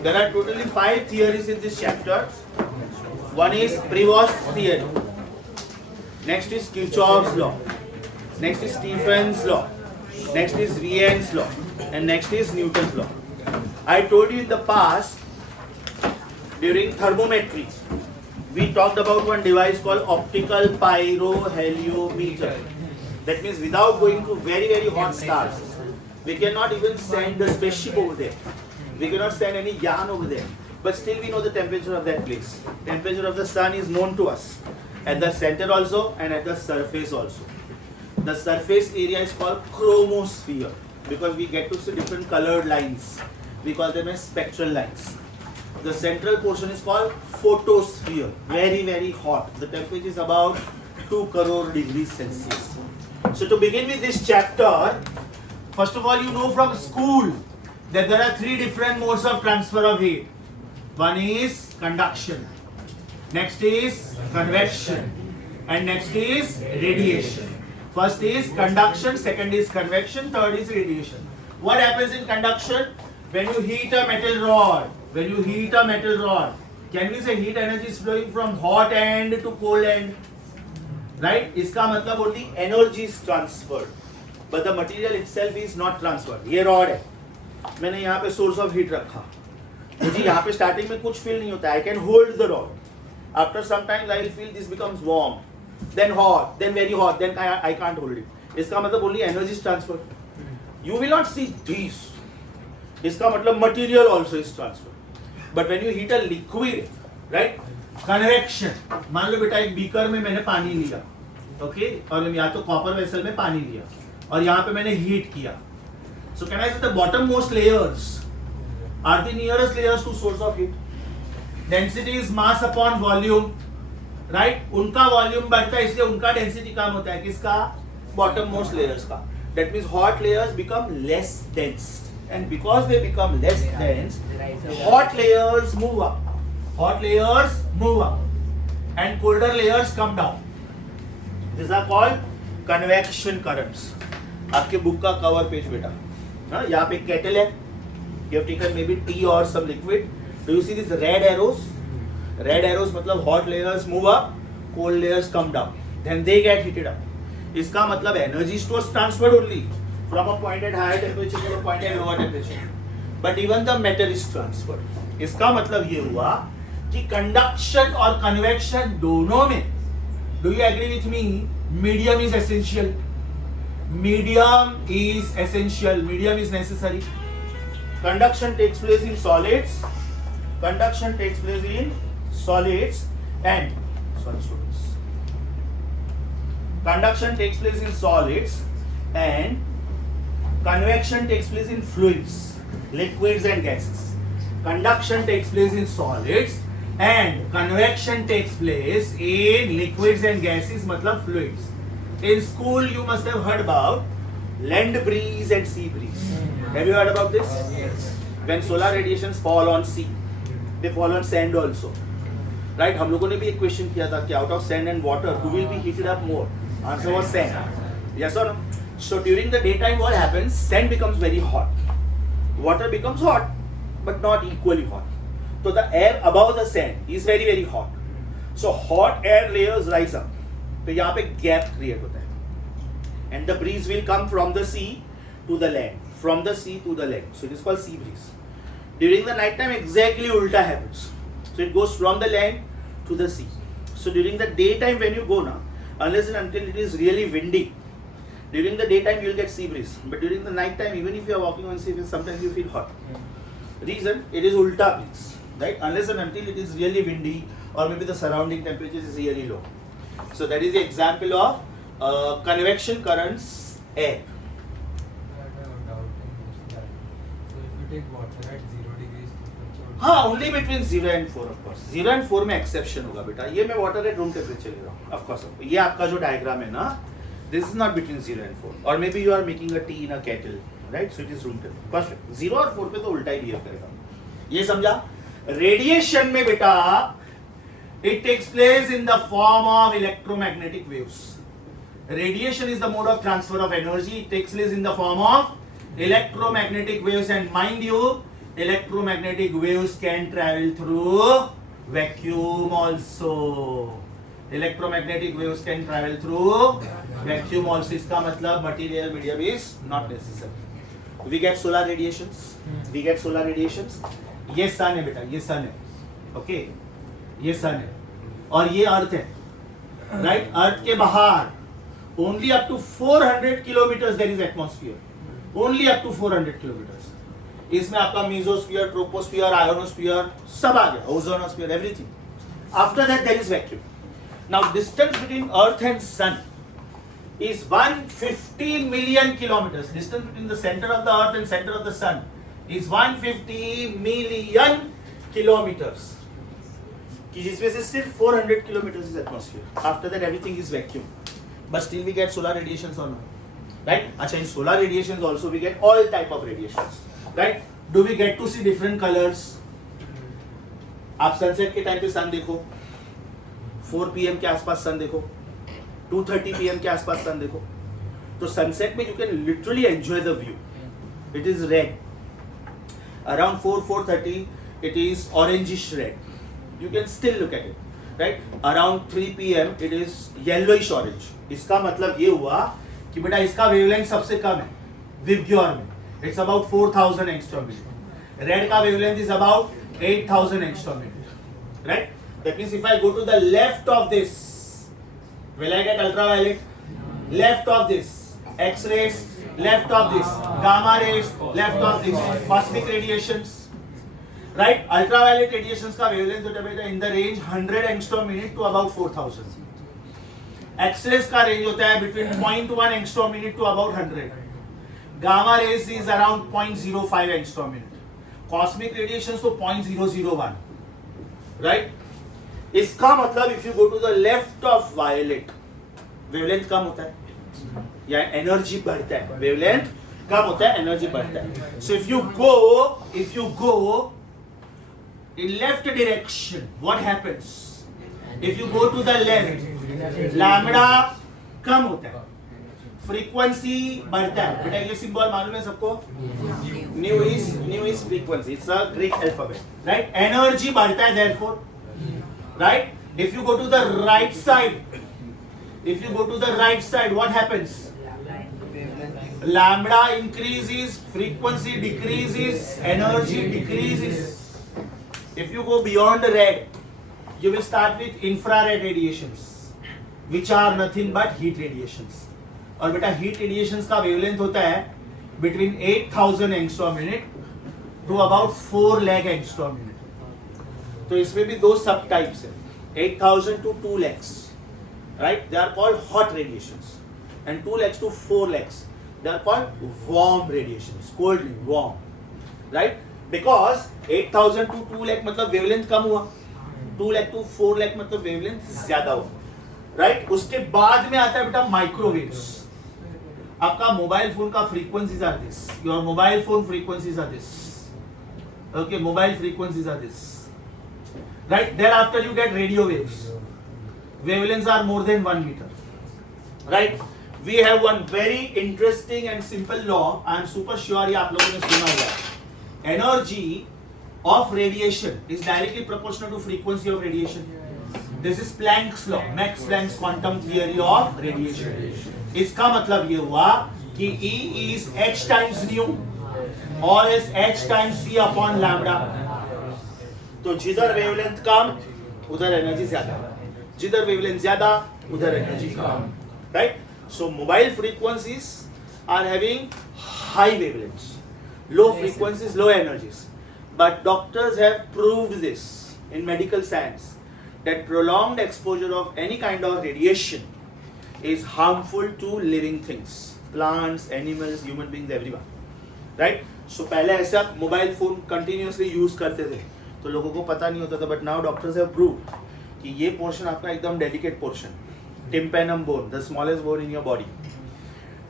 There are totally 5 theories in this chapter. One is Prevost theory. Next is Kirchhoff's law. Next is Stephen's law. Next is Wien's law. And next is Newton's law. I told you in the past, during thermometry, we talked about one device called optical pyroheliometer. That means without going to very, very hot stars, we cannot even send the spaceship over there. We cannot send any yarn over there. But still we know the temperature of that place. Temperature of the sun is known to us. At the center also and at the surface also. The surface area is called chromosphere because we get to see different colored lines. We call them as spectral lines. The central portion is called photosphere. Very, very hot. The temperature is about 2 crore degrees Celsius. So to begin with this chapter, first of all you know from school that there are 3 different modes of transfer of heat. One is conduction. Next is convection and next is radiation. First is conduction, second is convection, third is radiation. What happens in conduction? When you heat a metal rod, can we say heat energy is flowing from hot end to cold end? Right? इसका मतलब only energy is transferred, but the material itself is not transferred. ये rod है, मैंने यहाँ पे source of heat रखा, मुझे यहाँ पे starting में कुछ feel नहीं होता. I can hold the rod. After some time I will feel this becomes warm, then hot, then very hot, then I can't hold it. इसका मतलब only energy is transferred. You will not see this. इसका मतलब material also is transferred. But when you heat a liquid, right? Convection. मान लो बेटा एक beaker में मैंने पानी लिया, okay? और या तो copper vessel में पानी लिया और यहाँ पे मैंने heat किया. So can I say the bottommost layers are the nearest layers to source of heat? Density is mass upon volume, right? उनका volume बढ़ता है इसलिए उनका density कम होता है. किसका? Bottommost layers का. That means hot layers become less dense, and because they become less dense, hot layers move up. Hot layers move up, and colder layers come down. These are called convection currents. आपके book का cover page बेटा, हाँ यहाँ पे kettle है. You have taken maybe tea or some liquid. Do you see these red arrows? Red arrows मतलब hot layers move up, cold layers come down. Then they get heated up. इसका मतलब energy was transferred only from a point at higher temperature to a point at lower temperature. But even the matter is transferred. इसका मतलब ये हुआ कि conduction और convection दोनों में, do you agree with me? Medium is essential. Medium is essential. Medium is necessary. Conduction takes place in solids. Conduction takes place in solids and conduction takes place in solids and convection takes place in fluids, liquids and gases. Conduction takes place in solids and convection takes place in liquids and gases, मतलब fluids. In school you must have heard about land breeze and sea breeze. Have you heard about this? Yes. When solar radiations fall on sea, they fall on sand also, right? हम लोगों ने भी एक question किया था कि out of sand and water who will be heated up more? Answer was sand. Yes or no? So during the daytime what happens? Sand becomes very hot, water becomes hot but not equally hot. So the air above the sand is very, very hot. So hot air layers rise up. तो यहाँ पे gap create होता है. And the breeze will come from the sea to the land. From the sea to the land. So it is called sea breeze. During the night time exactly ulta happens. So it goes from the land to the sea. So during the daytime when you go now, unless and until it is really windy, during the daytime you will get sea breeze. But during the night time, even if you are walking on sea, sometimes you feel hot. Reason, it is ulta breeze, right? Unless and until it is really windy or maybe the surrounding temperature is really low. So that is the example of convection currents air. Take water at 0 degrees temperature. हाँ, only between 0 and 4 of course. 0 and 4 में exception होगा बेटा. ये मैं water at room temperature ले रहा हूँ. Of course. ये आपका जो diagram है ना, this is not between 0 and 4. Or maybe you are making a tea in a kettle. Right, so it is room temperature, perfect. 0 और 4 पे तो उल्टा ही बिहेव करेगा, ये समझा। रेडिएशन में बेटा it takes place in the form of electromagnetic waves. Radiation is the mode of transfer of energy. It takes place in the form of electromagnetic waves, and mind you, electromagnetic waves can travel through vacuum also. Electromagnetic waves can travel through vacuum also. इसका मतलब material medium is not necessary. We get solar radiations. We get solar radiations. ये sun है बेटा, ये sun है, okay? ये सन है और ये अर्थ है, राइट। अर्थ के बाहर only up to 400 kilometers there is atmosphere, only up to 400 kilometers. इसमें आपका मीजोस्फीयर, ट्रोपोस्फीयर, आयोनोस्फीयर सब आ गया, ozonosphere, everything. After that there is vacuum. Now distance between earth and sun is 150 million kilometers. Distance between the center of the earth and center of the sun is 150 million kilometers. कि जिसमें से सिर्फ 400 kilometers is atmosphere. After that everything is vacuum. But still we get solar radiations or not? Right? अच्छा, in solar radiations also we get all type of radiations. Right? Do we get to see different colors? आप sunset के time पे सन देखो, 4 PM के आसपास सन देखो, 2:30 PM के आसपास सन देखो, तो सनसेट में you can literally enjoy the view. It is red. Around 4:30 it is orangish red. You can still look at it, right? Around 3 PM it is yellowish orange. इसका मतलब ये हुआ कि बेटा इसका वेवलेंथ सबसे कम है विबग्योर में, it's about 4000 angstrom minute. Red का wavelength is about 8000 angstrom minute, right? That means if I go to the left of this, will I get ultraviolet? Left of this, X-rays, left of this, gamma rays, left of this, cosmic radiations. Right? Ultraviolet radiations का wavelength होता है in the range 100 angstrom minute to about 4000. X-rays का range होता है between 0.1 angstrom minute to about 100. Gamma rays is around 0.05 angstrom minute. Cosmic radiations तो 0.001. Right? इसका मतलब if you go to the left of violet, wavelength कम होता है या energy बढ़ता है, wavelength कम होता है, energy बढ़ता है. So if you go in left direction, what happens? If you go to the left, lambda कम होता है, frequency बढ़ता है। बेटा ये सिंबल मालूम है सबको? New is frequency. It's a Greek alphabet, right? Energy बढ़ता है therefore, right? If you go to the right side, what happens? Lambda increases, frequency decreases, energy decreases. If you go beyond the red, you will start with infrared radiations, which are nothing but heat radiations. और बेटा heat radiations का wavelength होता है between 8000 angstrom minute to about 4 lakh angstrom minute. तो इसमें भी दो सब टाइप्स हैं, 8000 to 2 lakhs, right? They are called hot radiations, and 2 lakhs to 4 lakhs, they are called warm radiations, cold, warm, right? Because 8000 to 2 lakh मतलब wavelength कम हुआ, 2 lakh to 4 lakh मतलब wavelength ज्यादा हुआ, राइट? उसके बाद में आता है बेटा माइक्रोवेव्स। आपका मोबाइल फोन का frequencies are this, your mobile phone frequencies are this, okay, mobile frequencies are this, right? There after you get radio waves, wavelengths are more than 1 meter, right? We have one very interesting and simple law. I am super sure ये आप लोगों ने सुना होगा. Energy of radiation is directly proportional to frequency of radiation. This is Planck's law, Max Planck's quantum theory of radiation. इसका मतलब ये हुआ कि E is h times nu or is h times c upon lambda. तो जिधर wavelength कम उधर energy ज्यादा, जिधर वेवलेंथ ज्यादा उधर energy come, right? So mobile frequencies are having high wavelengths, low frequencies, low energies. But doctors have proved this in medical science that prolonged exposure of any kind of radiation is harmful to living things, plants, animals, human beings, everyone. Right? So पहले ऐसा mobile phone continuously use करते थे तो लोगों को पता नहीं होता था, but now doctors have proved कि ये पोर्शन आपका एकदम delicate portion, tympanum bone, the smallest bone in your body,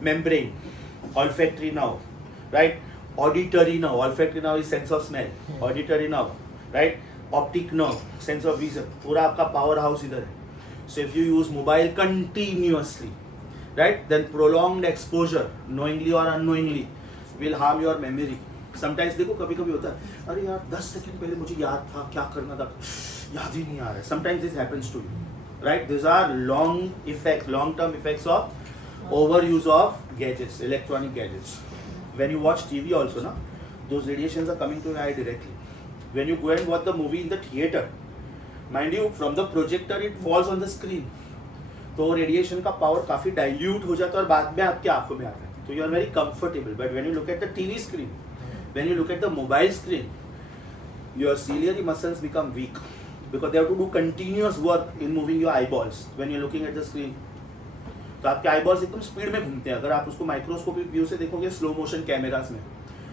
membrane, olfactory nerve, right? Auditory nerve, olfactory nerve is sense of smell, auditory nerve, right? Optic nerve, sense of vision. पूरा आपका power house इधर है. So if you use mobile continuously, right, then prolonged exposure, knowingly or unknowingly, will harm your memory. Sometimes देखो कभी कभी होता है, अरे यार 10 सेकंड पहले मुझे याद था क्या करना था, याद ही नहीं आ रहा है. Sometimes this happens to you, right? These are long-term effects of overuse of gadgets, electronic gadgets. When you watch TV also, na, those radiations are coming to your eye directly. When you go and watch the movie in the theater, mind you, from the projector it falls on the screen. तो radiation का power काफ़ी dilute हो जाता है और बाद में आपकी आंखों में आता है. तो you are very comfortable. But when you look at the TV screen, when you look at the mobile screen, your ciliary muscles become weak because they have to do continuous work in moving your eyeballs when you're looking at the screen. तो आपके eyeballs एकदम speed में घूमते हैं. अगर आप उसको microscopic view से देखोगे स्लो मोशन कैमरास में,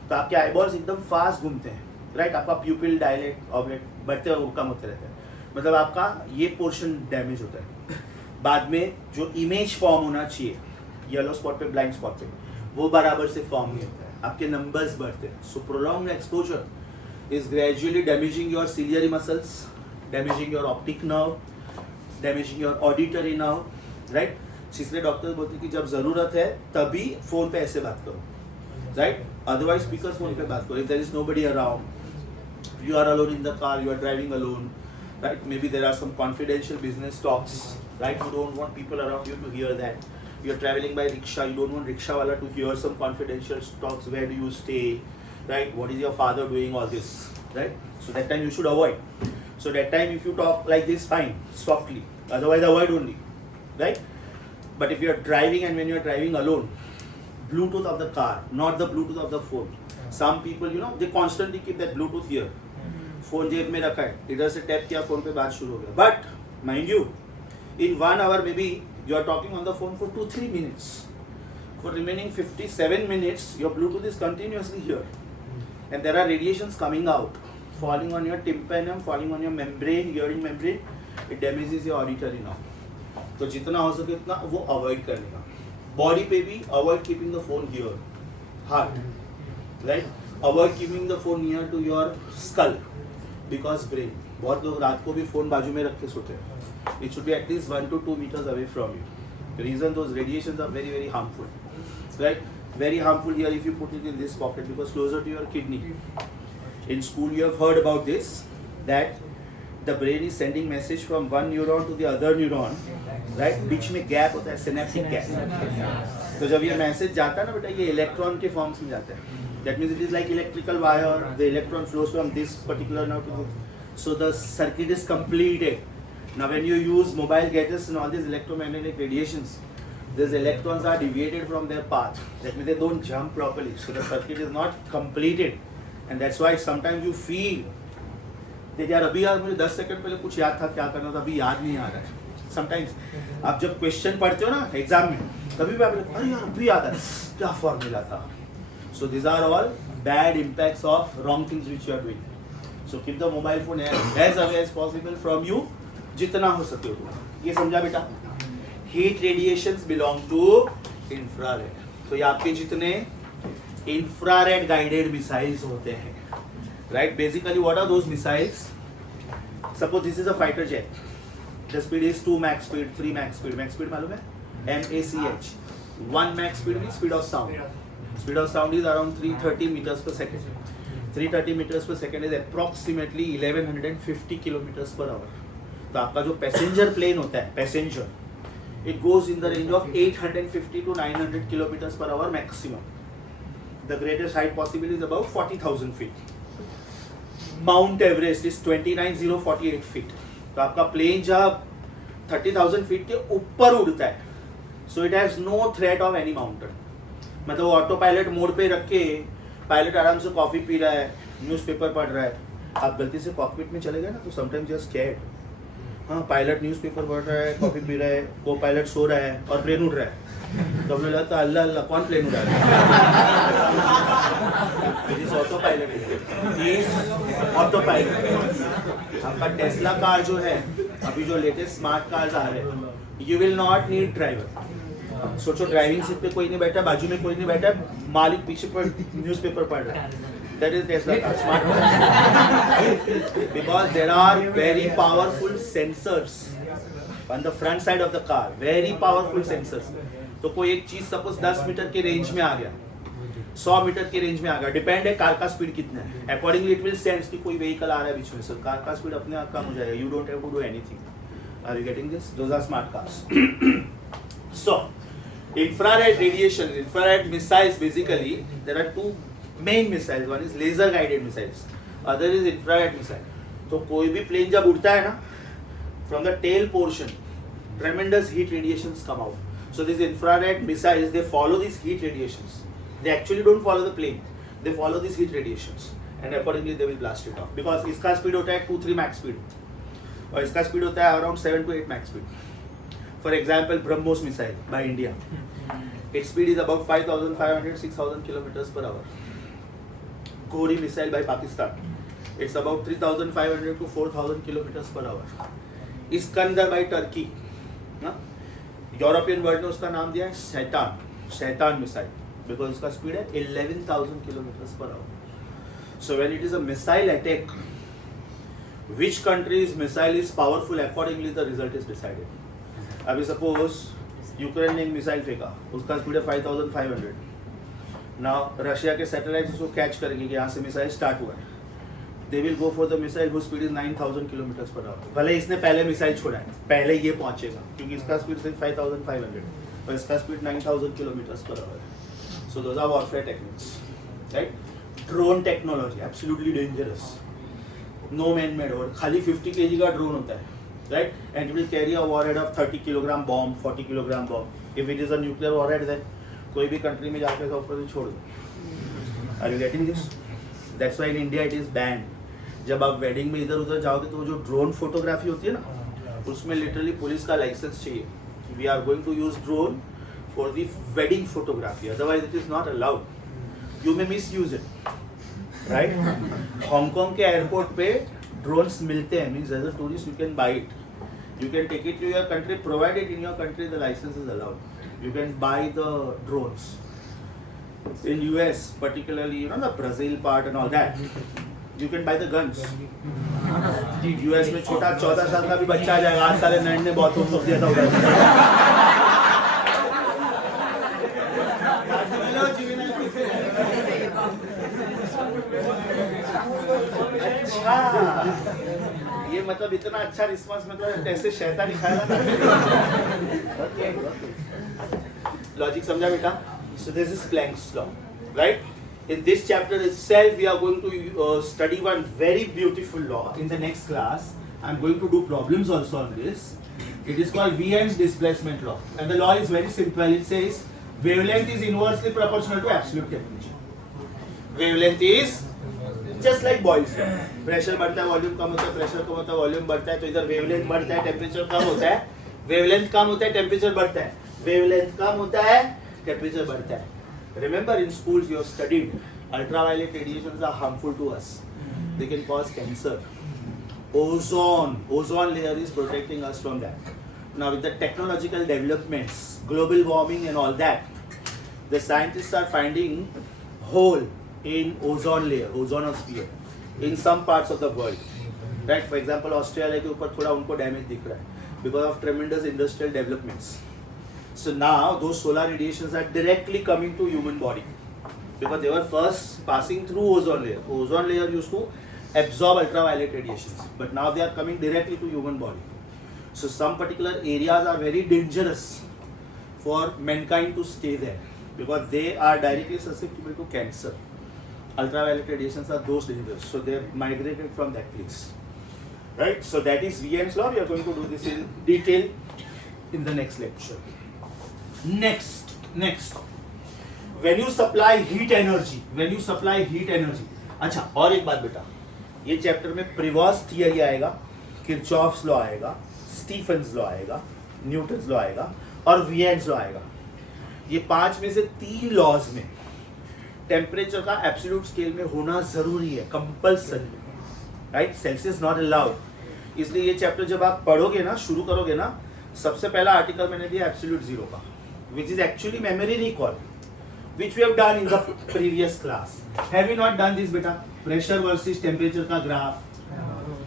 तो आपके eyeballs एकदम फास्ट घूमते हैं, राइट? आपका प्यूपिल डायलेट ऑब्लेट बढ़ते और कम होते रहते हैं. मतलब आपका ये पोर्शन डैमेज होता है. बाद में जो इमेज फॉर्म होना चाहिए येलो स्पॉट पे, ब्लाइंड स्पॉट पे, वो बराबर से फॉर्म नहीं होता है. आपके नंबर्स बढ़ते हैं. So prolonged exposure is gradually damaging your ciliary muscles, damaging your optic nerve, damaging your auditory nerve, right? इसलिए डॉक्टर बोलते हैं कि जब ज़रूरत है तभी फ़ोन पे ऐसे बात करो, right? Otherwise speaker phone पे बात करो. If there is nobody around, you are alone in the car, you are driving alone, right? Maybe there are some confidential business talks, right? You don't want people around you to hear that. You are traveling by rickshaw, you don't want rickshaw wala to hear some confidential talks. Where do you stay? Right? What is your father doing? All this, right? So that time you should avoid. So that time if you talk like this, fine, softly. Otherwise avoid only, right? But if you are driving and when you are driving alone, Bluetooth of the car, not the Bluetooth of the phone. Some people, you know, they constantly keep that Bluetooth here. Phone जेब में रखा है, इधर से tap किया, phone पे बात शुरू हो गया. But mind you, in 1 hour maybe you are talking on the phone for 2-3 minutes. For remaining 57 minutes, your Bluetooth is continuously here. And there are radiations coming out, falling on your tympanum, falling on your membrane, hearing membrane. It damages your auditory nerve. तो जितना हो सके उतना वो avoid करने का. Body पे भी avoid keeping the phone here, heart, right? Avoid keeping the phone near to your skull because brain. बहुत लोग रात को भी फोन बाजू में रख के सोते हैं. It should be at least 1 to 2 meters away from you. The reason those radiations are very, very harmful, right? Very harmful here if you put it in this pocket because closer to your kidney. In school you have heard about this, that the brain is sending message from one neuron to the other neuron, right? बीच में gap होता है, synaptic gap. तो जब ये message जाता है ना बेटा, ये इलेक्ट्रॉन के फॉर्म्स में जाता है. That means it is like electrical wire. The electron flows from this particular nerve to this. So the circuit is completed. Now when you use mobile gadgets and all these electromagnetic radiations, these electrons are deviated from their path. That means they don't jump properly. So the circuit is not completed. And that's why sometimes you feel that यार अभी यार मुझे 10 second पहले कुछ याद था, क्या करना था, अभी याद नहीं आ रहा है. Sometimes आप जब क्वेश्चन पढ़ते हो ना एग्जाम में, तभी भी आप लगता है अरे यार अभी याद है क्या फॉर्मूला था. So these are all bad impacts of wrong things which you are doing. So keep the mobile phone as away as possible from you, जितना हो सके उतना. ये समझा बेटा? Heat radiations belong to infrared. तो ये आपके जितने इंफ्रारेड गाइडेड मिसाइल्स होते हैं, right? Basically what are those missiles? Suppose this is a fighter jet. The speed is 2 mach speed, 3 mach speed. Mach speed मालूम है? MACH. 1 mach speed means speed of sound. Speed of sound is around 330 meters per second. 330 meters per second is approximately 1150 kilometers per hour. तो आपका जो passenger plane होता है, passenger, it goes in the range of 850 to 900 kilometers per hour maximum. The greatest height possible is about 40,000 feet. Mount Everest is 29,048 feet. तो आपका plane जब 30,000 feet के ऊपर उड़ता है, so it has no threat of any mountain. मतलब auto pilot mode पे रख के पायलट आराम से कॉफी पी रहा है, न्यूज़पेपर पढ़ रहा है. आप गलती से कॉकपिट में चले गए ना तो समटाइम्स यू आर स्कैर्ड. हाँ, पायलट न्यूज़पेपर पढ़ रहा है, कॉफी पी रहा है, को पायलट सो रहा है और प्लेन उड़ रहा है. तो हमें लगता है अल्लाह अल्लाह कौन प्लेन उड़ा रहा है? Auto pilot, auto pilot. आपका टेस्ला कार जो है, अभी जो लेटेस्ट स्मार्ट कार्स आ रहे हैं, you will not need driver. सोचो ड्राइविंग सीट पे कोई नहीं बैठा, बाजू में कोई नहीं बैठा, मालिक पीछे पर न्यूज़पेपर पढ़ रहा है. That is Tesla car, smart car. Because there are very powerful sensors on the front side of the car, very powerful sensors. तो कोई एक चीज सपोज 10 मीटर के रेंज में आ गया, 100 मीटर के रेंज में आ गया, डिपेंड है कार का स्पीड कितना है. अकॉर्डिंगली इट विल सेंस कि कोई व्हीकल आ रहा है बीच में, सो कार का स्पीड अपने आप कम हो जाएगा. You don't have to do anything. Are you getting this? Those are smart cars. So infrared radiation, infrared missiles, basically there are two main missiles. One is laser guided missiles, other is infrared missile. तो कोई भी plane जब उड़ता है ना, from the tail portion tremendous heat radiations come out. So these infrared missiles, they follow these heat radiations. They actually don't follow the plane, they follow these heat radiations and accordingly they will blast it off. Because इसका speed होता है 2-3 max speed और इसका speed होता है around 7 to 8 max speed. For example, BrahMos missile by India, its speed is about 5,500-6,000 kilometers per hour. Ghori missile by Pakistan, it's about 3,500 to 4,000 kilometers per hour. Iskander by Turkey, ना European world ने उसका नाम दिया है शैतान missile, because उसका speed है 11,000 kilometers per hour. So when it is a missile attack, which country's missile is powerful, accordingly the result is decided. अभी सपोज यूक्रेन ने एक मिसाइल फेंका, उसका स्पीड है 5,500. नाउ रशिया के सैटेलाइट्स उसको कैच करेंगे कि यहाँ से मिसाइल स्टार्ट हुआ है. They will go for the missile whose speed is 9,000 kilometers per hour. भले इसने पहले मिसाइल छोड़ा है, पहले ये पहुंचेगा क्योंकि इसका स्पीड सिर्फ 5,500 और इसका speed 9,000 kilometers per hour. So those are warfare techniques, right. Drone technology absolutely dangerous, no man made, और खाली 50 kg का ड्रोन होता है, right? And it will carry a warhead of 30 kilogram bomb, 40 kilogram bomb. If it is a nuclear warhead, then कोई भी country में जाके तो ऊपर से छोड़ दो. Are you getting this? That's why in India it is banned. जब आप वेडिंग में इधर उधर जाओगे तो जो ड्रोन फोटोग्राफी होती है ना, उसमें लिटरली पुलिस का लाइसेंस चाहिए. We are going to use drone for the wedding photography. Otherwise it is not allowed. You may misuse it, right? Hong Kong के एयरपोर्ट पे drones मिलते हैं, means as a tourist you can buy it. You can take it to your country, provided in your country the license is allowed. You can buy the drones. In US, particularly, you know, the Brazil part and all that, you can buy the guns. US में छोटा 14 साल का भी बच्चा आ जाएगा, 8 साल NAND ने बहुत होमवर्क दिया था उधर. अच्छा, ये मतलब इतना अच्छा रिस्पांस, मतलब कैसे शैतान दिखाएगा ना. लॉजिक समझा बेटा? So this is Planck's law, right? In this chapter itself, we are going to study one very beautiful law. In the next class, I'm going to do problems also on this. It is called Wien's displacement law, and the law is very simple. It says wavelength is inversely proportional to absolute temperature. Wavelength is just like Boyle's law. Pressure बढ़ता है, volume कम होता है, pressure कम होता है, volume बढ़ता है, तो इधर वेवलेंथ बढ़ता है, टेम्परेचर कम होता है. वेवलेंथ कम होता है, टेम्परेचर बढ़ता है. वेवलेंथ कम होता है, टेम्परेचर बढ़ता है. Remember in schools you have studied ultraviolet radiations are harmful to us. They can cause cancer. Ozone layer is protecting us from that. Now with the technological developments, global warming and all that, the scientists are finding hole in ozone layer, ozonosphere, in some parts of the world. Right? For example, Australia के ऊपर थोड़ा उनको damage दिख रहा है because of tremendous industrial developments. So now those solar radiations are directly coming to human body because they were first passing through ozone layer. Ozone layer used to absorb ultraviolet radiations, but now they are coming directly to human body. So some particular areas are very dangerous for mankind to stay there because they are directly susceptible to cancer. Ultraviolet radiations are those dangerous, so they have migrated from that place. Right? So that is Wien's law. We are going to do this in detail in the next lecture. Next, when you supply heat energy, अच्छा और एक बात बेटा, ये chapter में प्रिवॉस theory आएगा, Kirchhoff's law आएगा, Stephen's law आएगा, न्यूटन्स लॉ आएगा और वियन्स लॉ आएगा. ये 5 में से 3 लॉज में टेम्परेचर का एब्सोल्यूट स्केल में होना जरूरी है, compulsory, right? Celsius not allowed. इसलिए ये चैप्टर जब आप पढ़ोगे ना, शुरू करोगे ना, सबसे पहला आर्टिकल मैंने दिया एब्सोल्यूट जीरो का. which is actually memory recall, which we have done in the previous class. Have you not done this, beta? Pressure versus temperature ka graph,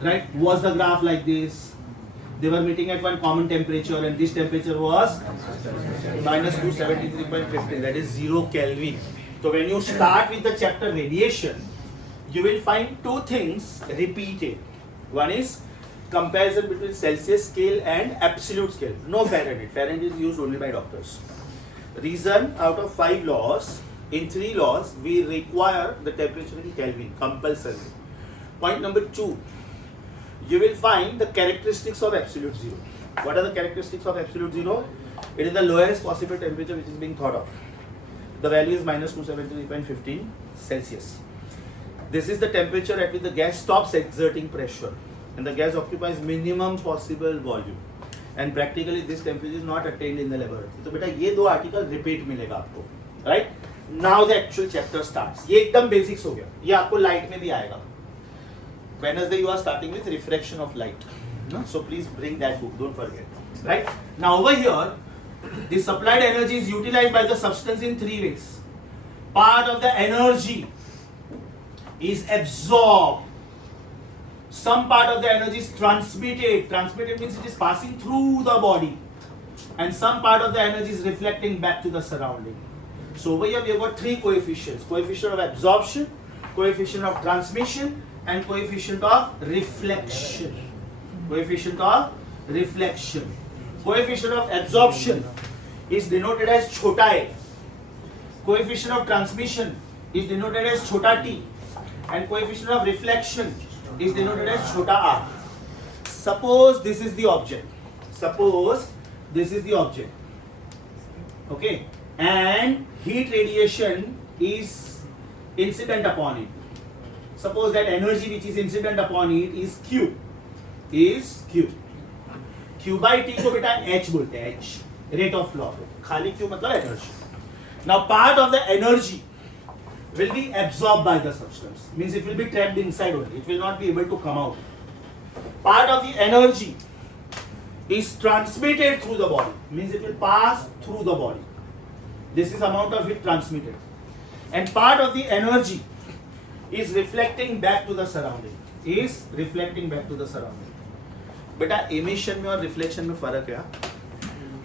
right? Was the graph like this? They were meeting at one common temperature, and this temperature was minus 273.15. That is 0 Kelvin. So when you start with the chapter radiation, you will find two things repeated. One is comparison between Celsius scale and absolute scale. No Fahrenheit. Fahrenheit is used only by doctors. Reason, out of 5 laws, in 3 laws, we require the temperature in Kelvin, compulsory. Point number 2, you will find the characteristics of absolute zero. What are the characteristics of absolute zero? It is the lowest possible temperature which is being thought of. The value is minus 273.15 Celsius. This is the temperature at which the gas stops exerting pressure, and the gas occupies minimum possible volume. And practically this temperature is not attained in the laboratory. तो बेटा ये दो article repeat मिलेगा आपको, right? Now the actual chapter starts. ये एकदम basics हो गया. ये आपको लाइट में भी आएगा. Wednesday you are starting with refraction of light. So please bring that book. Don't forget. Right? Now over here, the supplied energy is utilized by the substance in 3 ways. Part of the energy is absorbed. Some part of the energy is transmitted. Transmitted means it is passing through the body. And some part of the energy is reflecting back to the surrounding. So over here we have got 3 coefficients. Coefficient of absorption, coefficient of transmission, and coefficient of reflection. Coefficient of reflection. Coefficient of absorption is denoted as chota a. Coefficient of transmission is denoted as chota t. And coefficient of reflection is denoted as chota r. Suppose this is the object. Suppose this is the object. Okay. And heat radiation is incident upon it. Suppose that energy which is incident upon it is Q. Is Q. Q by T को बेटा H बोलते हैं. H. Rate of flow. खाली Q मतलब energy. Now part of the energy will be absorbed by the substance. Means it will be trapped inside only. It will not be able to come out. Part of the energy is transmitted through the body. Means it will pass through the body. This is amount of heat transmitted. And part of the energy is reflecting back to the surrounding. Is reflecting back to the surrounding. बेटा emission में और reflection में फर्क है.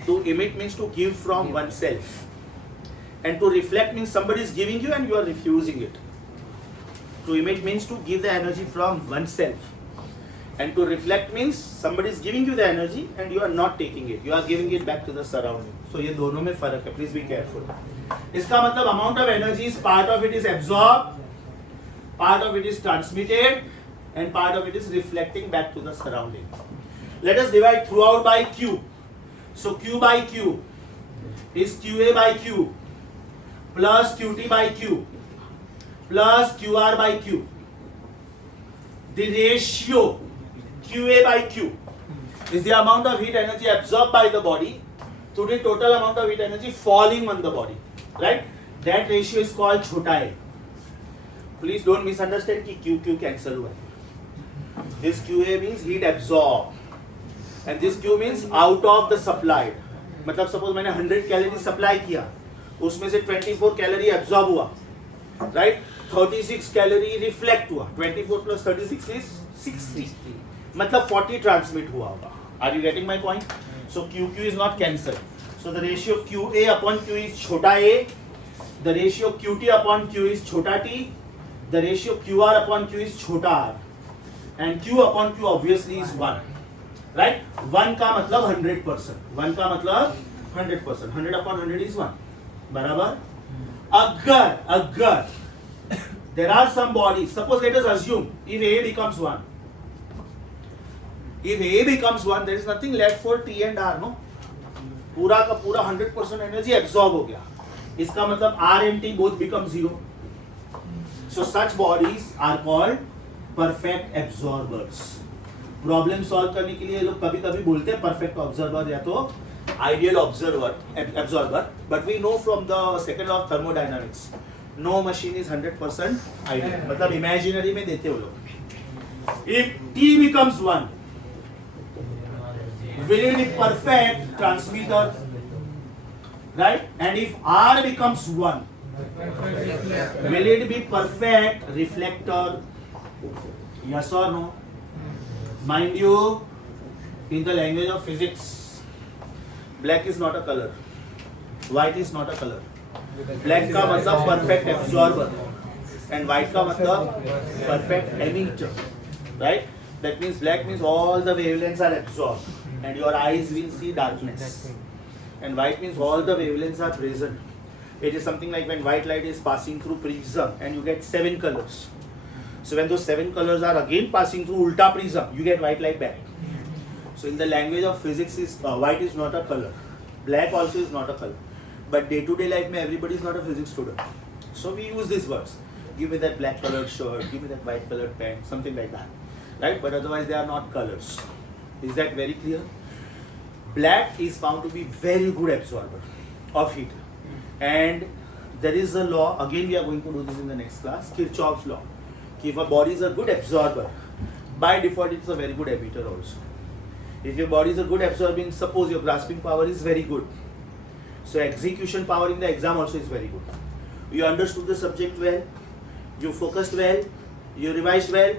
To emit means to give from oneself. And to reflect means somebody is giving you and you are refusing it. To emit means to give the energy from oneself. And to reflect means somebody is giving you the energy and you are not taking it. You are giving it back to the surrounding. So ये दोनों में फर्क है. Please be careful. इसका मतलब amount of energy is part of it is absorbed, part of it is transmitted, and part of it is reflecting back to the surrounding. Let us divide throughout by Q. So Q by Q is QA by Q plus QT by Q plus QR by Q. The ratio QA by Q is the amount of heat energy absorbed by the body to the total amount of heat energy falling on the body. Right? That ratio is called chota a. Please don't misunderstand कि Q cancel हुआ है. This QA means heat absorbed. And this Q means out of the supplied. मतलब suppose मैंने 100 calorie supply किया, उसमें से 24 calorie absorb हुआ, right? 36 calorie reflect हुआ. 24 plus 36 is 60. मतलब 40 ट्रांसमिट हुआ होगा. Are you getting my point? So QQ is not cancelled. So the ratio QA upon Q is chota a. The ratio QT upon Q is chota t. The ratio QR upon Q is chota r. And Q upon Q obviously is 1. Right? 1 का मतलब 100%. 1 का मतलब 100%. 100 upon 100 is 1. बराबर? अगर there are some bodies, suppose let us assume if A becomes 1. If A becomes 1, there is nothing left for T and R, no? पूरा का पूरा 100% energy absorb हो गया. इसका मतलब R and T both become 0. So such bodies are called perfect absorbers. Problem solve करने के लिए लोग कभी-कभी बोलते हैं परफेक्ट ऑब्जर्वर या तो ideal observer, but we know from the second law of thermodynamics, no machine is 100% ideal. मतलब इमेजिनरी में देते हो लोग. If T becomes 1, will it be perfect transmitter? right? And if R becomes 1, will it be perfect reflector? Yes or no? Mind you, in the language of physics, black is not a color, white is not a color. Black का मतलब perfect absorber and white का मतलब perfect emitter, right? That means black means all the wavelengths are absorbed and your eyes will see darkness. And white means all the wavelengths are present. It is something like when white light is passing through prism and you get 7 colors. So when those 7 colors are again passing through ulta prism, you get white light back. So in the language of physics, white is not a color. Black also is not a color. But day-to-day life, everybody is not a physics student. So we use these words. Give me that black colored shirt, give me that white colored pant, something like that. Right? But otherwise they are not colors. Is that very clear? Black is found to be very good absorber of heat. And there is a law, again we are going to do this in the next class, Kirchhoff's law. If a body is a good absorber, by default it's a very good emitter also. If your body is a good absorbing, suppose your grasping power is very good. So execution power in the exam also is very good. You understood the subject well, you focused well, you revised well,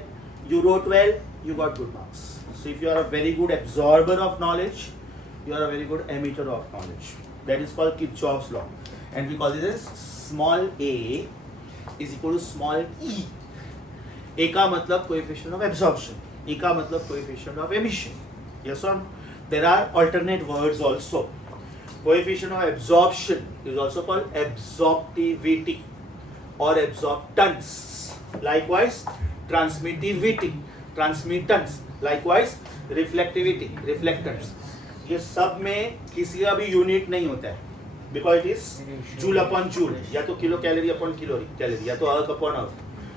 you wrote well, you got good marks. So if you are a very good absorber of knowledge, you are a very good emitter of knowledge. That is called Kirchhoff's law. And we call this as small a is equal to small e. A का मतलब coefficient of absorption. E का मतलब coefficient of emission. Yes or no? There are alternate words also. Coefficient of absorption is also called absorptivity or absorptance. Likewise, transmittivity, transmittance. Likewise, reflectivity, reflectance. ये सब में किसी का भी यूनिट नहीं होता है. Because it is joule upon joule, या तो kilo calorie upon kilo calorie, या तो अर्क upon अर्क.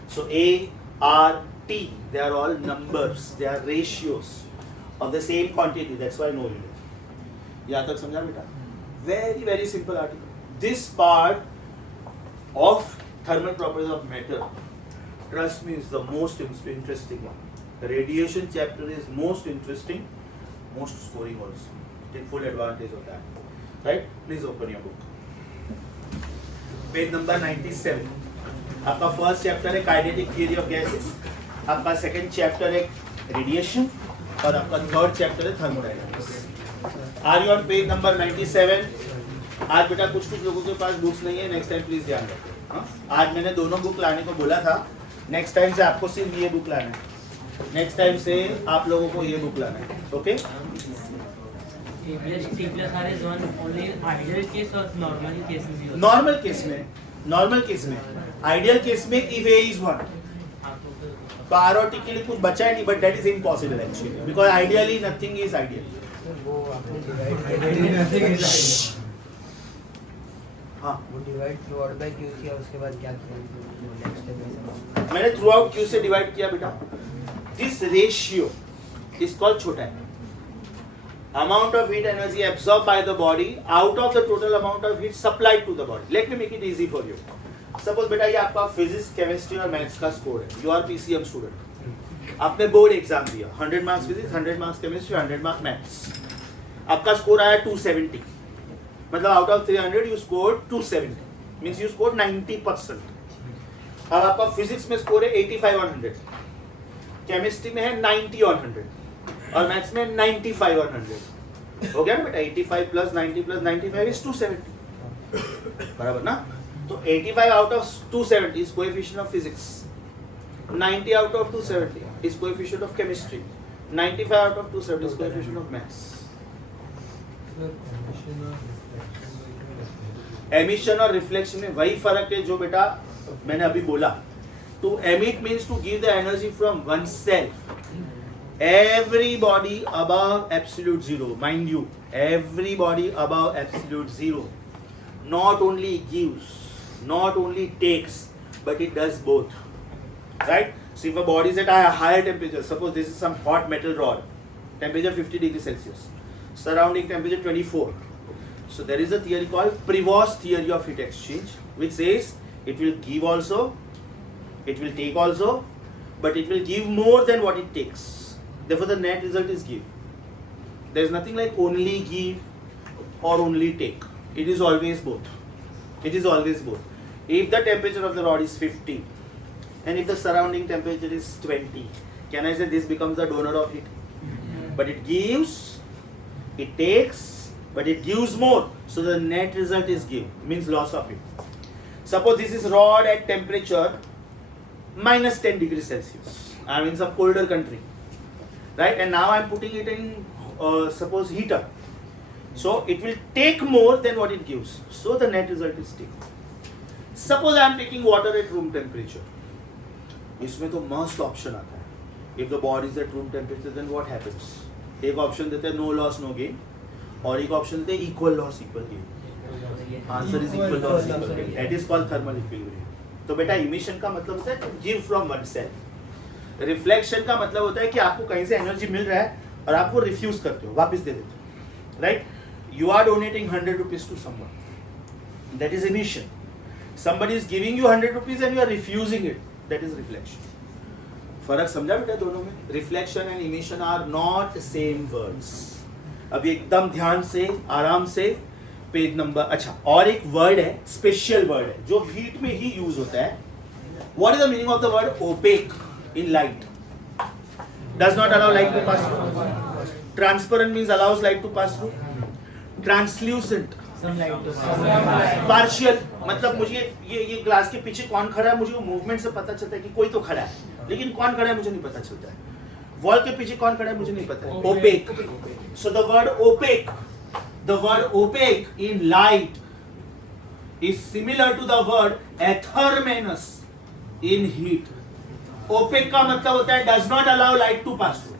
So A, R, T, they are all numbers, they are ratios of the same quantity. That's why no unit. यहाँ तक समझा बेटा? Very very simple article. This part of thermal properties of matter, trust me, is the most interesting one. The radiation chapter is most interesting, most scoring also. Take full advantage of that. Right? Please open your book. Page number 97. आपका first chapter है kinetic theory of gases, आपका second chapter है radiation और आपका third chapter है thermodynamics. Are you on page number 97? आज बेटा कुछ लोगों के पास बुक्स नहीं है, नेक्स्ट टाइम प्लीज ध्यान रखें. हाँ, आज मैंने दोनों बुक लाने को बोला था, नेक्स्ट टाइम से आपको सिर्फ ये बुक लाना है. नेक्स्ट टाइम से आप लोगों को ये बुक लाना है. ओके? नॉर्मल केस में आइडियल केस में if A is 1 तो R और T के लिए कुछ बचा है नहीं, but that is impossible actually because ideally nothing is ideal. हाँ, वो divide through out by Q किया, उसके बाद क्या किया नेक्स्ट स्टेप में? मैंने थ्रू आउट Q से डिवाइड किया बेटा. दिस रेशियो इज कॉल्ड छोटा है. Amount of heat energy absorbed by the body out of the total amount of heat supplied to the body. Let me make it easy for you. Suppose बेटा ये आपका physics, chemistry और maths का score है. You are PCM student. आपने board exam दिया, 100 marks physics, 100 marks chemistry, 100 marks maths. आपका score आया 270. मतलब out of 300 you score 270. Means you score 90%. अब आपका फिजिक्स में स्कोर है 85/100, केमिस्ट्री में है 90/100 और मैथ्स में 95/100. हो गया ना बेटा? 85 + 90 + 95 इज 270. बराबर ना? तो 85 out of 270 is coefficient of physics, 90 out of 270 is coefficient of chemistry, 95 out of 270 is coefficient of maths. Emission और रिफ्लेक्शन में वही फर्क है जो बेटा मैंने अभी बोला. To emit means to give the energy from oneself. Everybody above absolute zero, mind you, everybody above absolute zero not only gives, not only takes, but it does both. Right? So if a body is at a higher temperature, suppose this is some hot metal rod, temperature 50 degrees Celsius, surrounding temperature 24. So there is a theory called Prevost theory of heat exchange, which says it will give also, it will take also, but it will give more than what it takes. Therefore, the net result is give. There is nothing like only give or only take. It is always both. It is always both. If the temperature of the rod is 50 and if the surrounding temperature is 20, can I say this becomes the donor of heat? But it gives, it takes, but it gives more. So the net result is give, means loss of heat. Suppose this is rod at temperature minus 10 degrees Celsius. I am in some colder country, right? And now I am putting it in suppose heater. So it will take more than what it gives. So the net result is T. Suppose I am taking water at room temperature. इसमें तो मस्त option आता है. If the body is at room temperature, then what happens? एक option देते हैं no loss no gain, और एक ऑप्शन देते हैं equal loss equal gain. Answer is equal loss equal gain. That is called thermal equilibrium. तो बेटा emission का मतलब होता है give from oneself. रिफ्लेक्शन का मतलब होता है कि आपको कहीं से एनर्जी मिल रहा है और आप वो रिफ्यूज करते हो, वापस दे देते हो, right? You are donating 100 rupees to someone. That is emission. Somebody is giving you 100 rupees and you are refusing it. That is reflection. फर्क समझा बेटा दोनों में? Reflection and emission are not same words. अब एकदम ध्यान से, आराम से पेज नंबर. अच्छा, और एक वर्ड है, स्पेशल वर्ड है, जो हीट में ही यूज होता है. What is the meaning of the word opaque in light? Does not allow light to pass through. Transparent means allows light to pass through. Translucent, some light to partial, मतलब मुझे ये glass के पीछे कौन खड़ा है, मुझे वो मूवमेंट से पता चलता है कि कोई तो खड़ा है, लेकिन कौन खड़ा है मुझे नहीं पता चलता है. वॉल के पीछे कौन खड़ा है मुझे नहीं पता है. Opaque. So the word opaque in light is similar to the word athermenous in heat. Opaque का मतलब होता है does not allow light to pass through.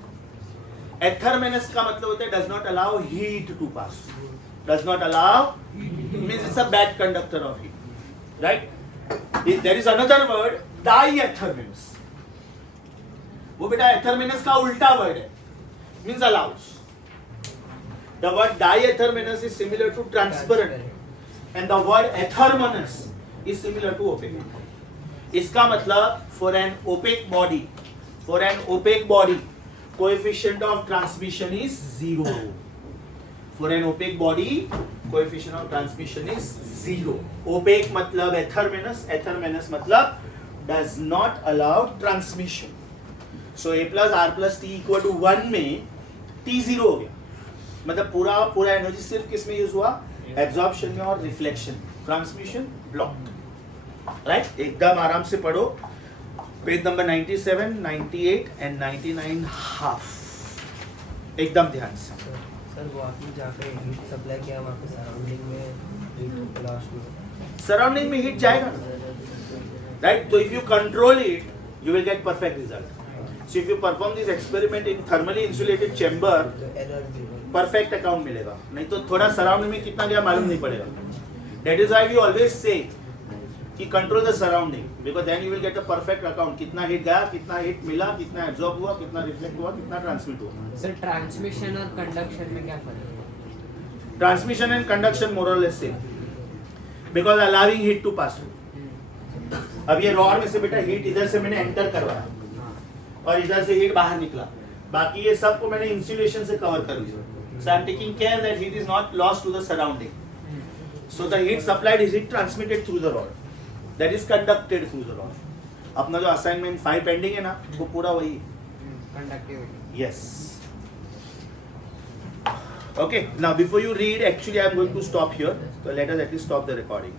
Athermenous का मतलब होता है does not allow heat to pass through. Does not allow means it's a bad conductor of heat, right? There is another word diathermenous. वो बेटा athermenous का उल्टा word है, means allows. The word diathermenous is similar to transparent and the word athermenous is similar to opaque. इसका मतलब for an opaque body coefficient of transmission is 0. For an opaque body coefficient of transmission is 0. Opaque मतलब athermenous मतलब does not allow transmission. So a plus r plus t equal to 1 में t 0 हो गया, मतलब पूरा energy सिर्फ किस में यूज हुआ? एब्जॉर्प्शन में और रिफ्लेक्शन. Transmission block, right? एकदम आराम से पढ़ो पेज नंबर 97, 98 एंड 99 हाफ. एकदम ध्यान से. सर वो आपने जहाँ पे हीट सप्लाई किया वहाँ पे सराउंडिंग में हीट लॉस में, सराउंडिंग में हीट जाएगा ना, राइट? तो if you control it you will get perfect result. So if you perform this experiment in thermally insulated chamber, energy perfect account मिलेगा. नहीं तो थोड़ा सराउंडिंग में कितना गया मालूम नहीं पड़ेगा. That is why we always say कि control the surrounding, because then you will get a perfect account. कितना हीट गया, कितना हीट मिला, कितना एब्जॉर्ब हुआ, कितना रिफ्लेक्ट हुआ, कितना ट्रांसमिट हुआ. सर ट्रांसमिशन और कंडक्शन में क्या फर्क है? ट्रांसमिशन एंड कंडक्शन मोर और less same, because allowing heat to pass through. अब ये रॉड में से बेटा हीट इधर से मैंने एंटर करवाया और इधर से हीट बाहर निकला, बाकी ये सब को मैंने इंसुलेशन से कवर कर लिया. So I am taking care that heat is not lost to the surrounding. So the heat supplied is heat transmitted through the rod. That is conducted through the rod. अपना जो assignment 5 pending है ना, वो पूरा वही. Conductivity. Yes. Okay. Now before you read, actually I am going to stop here. So let us at least stop the recording.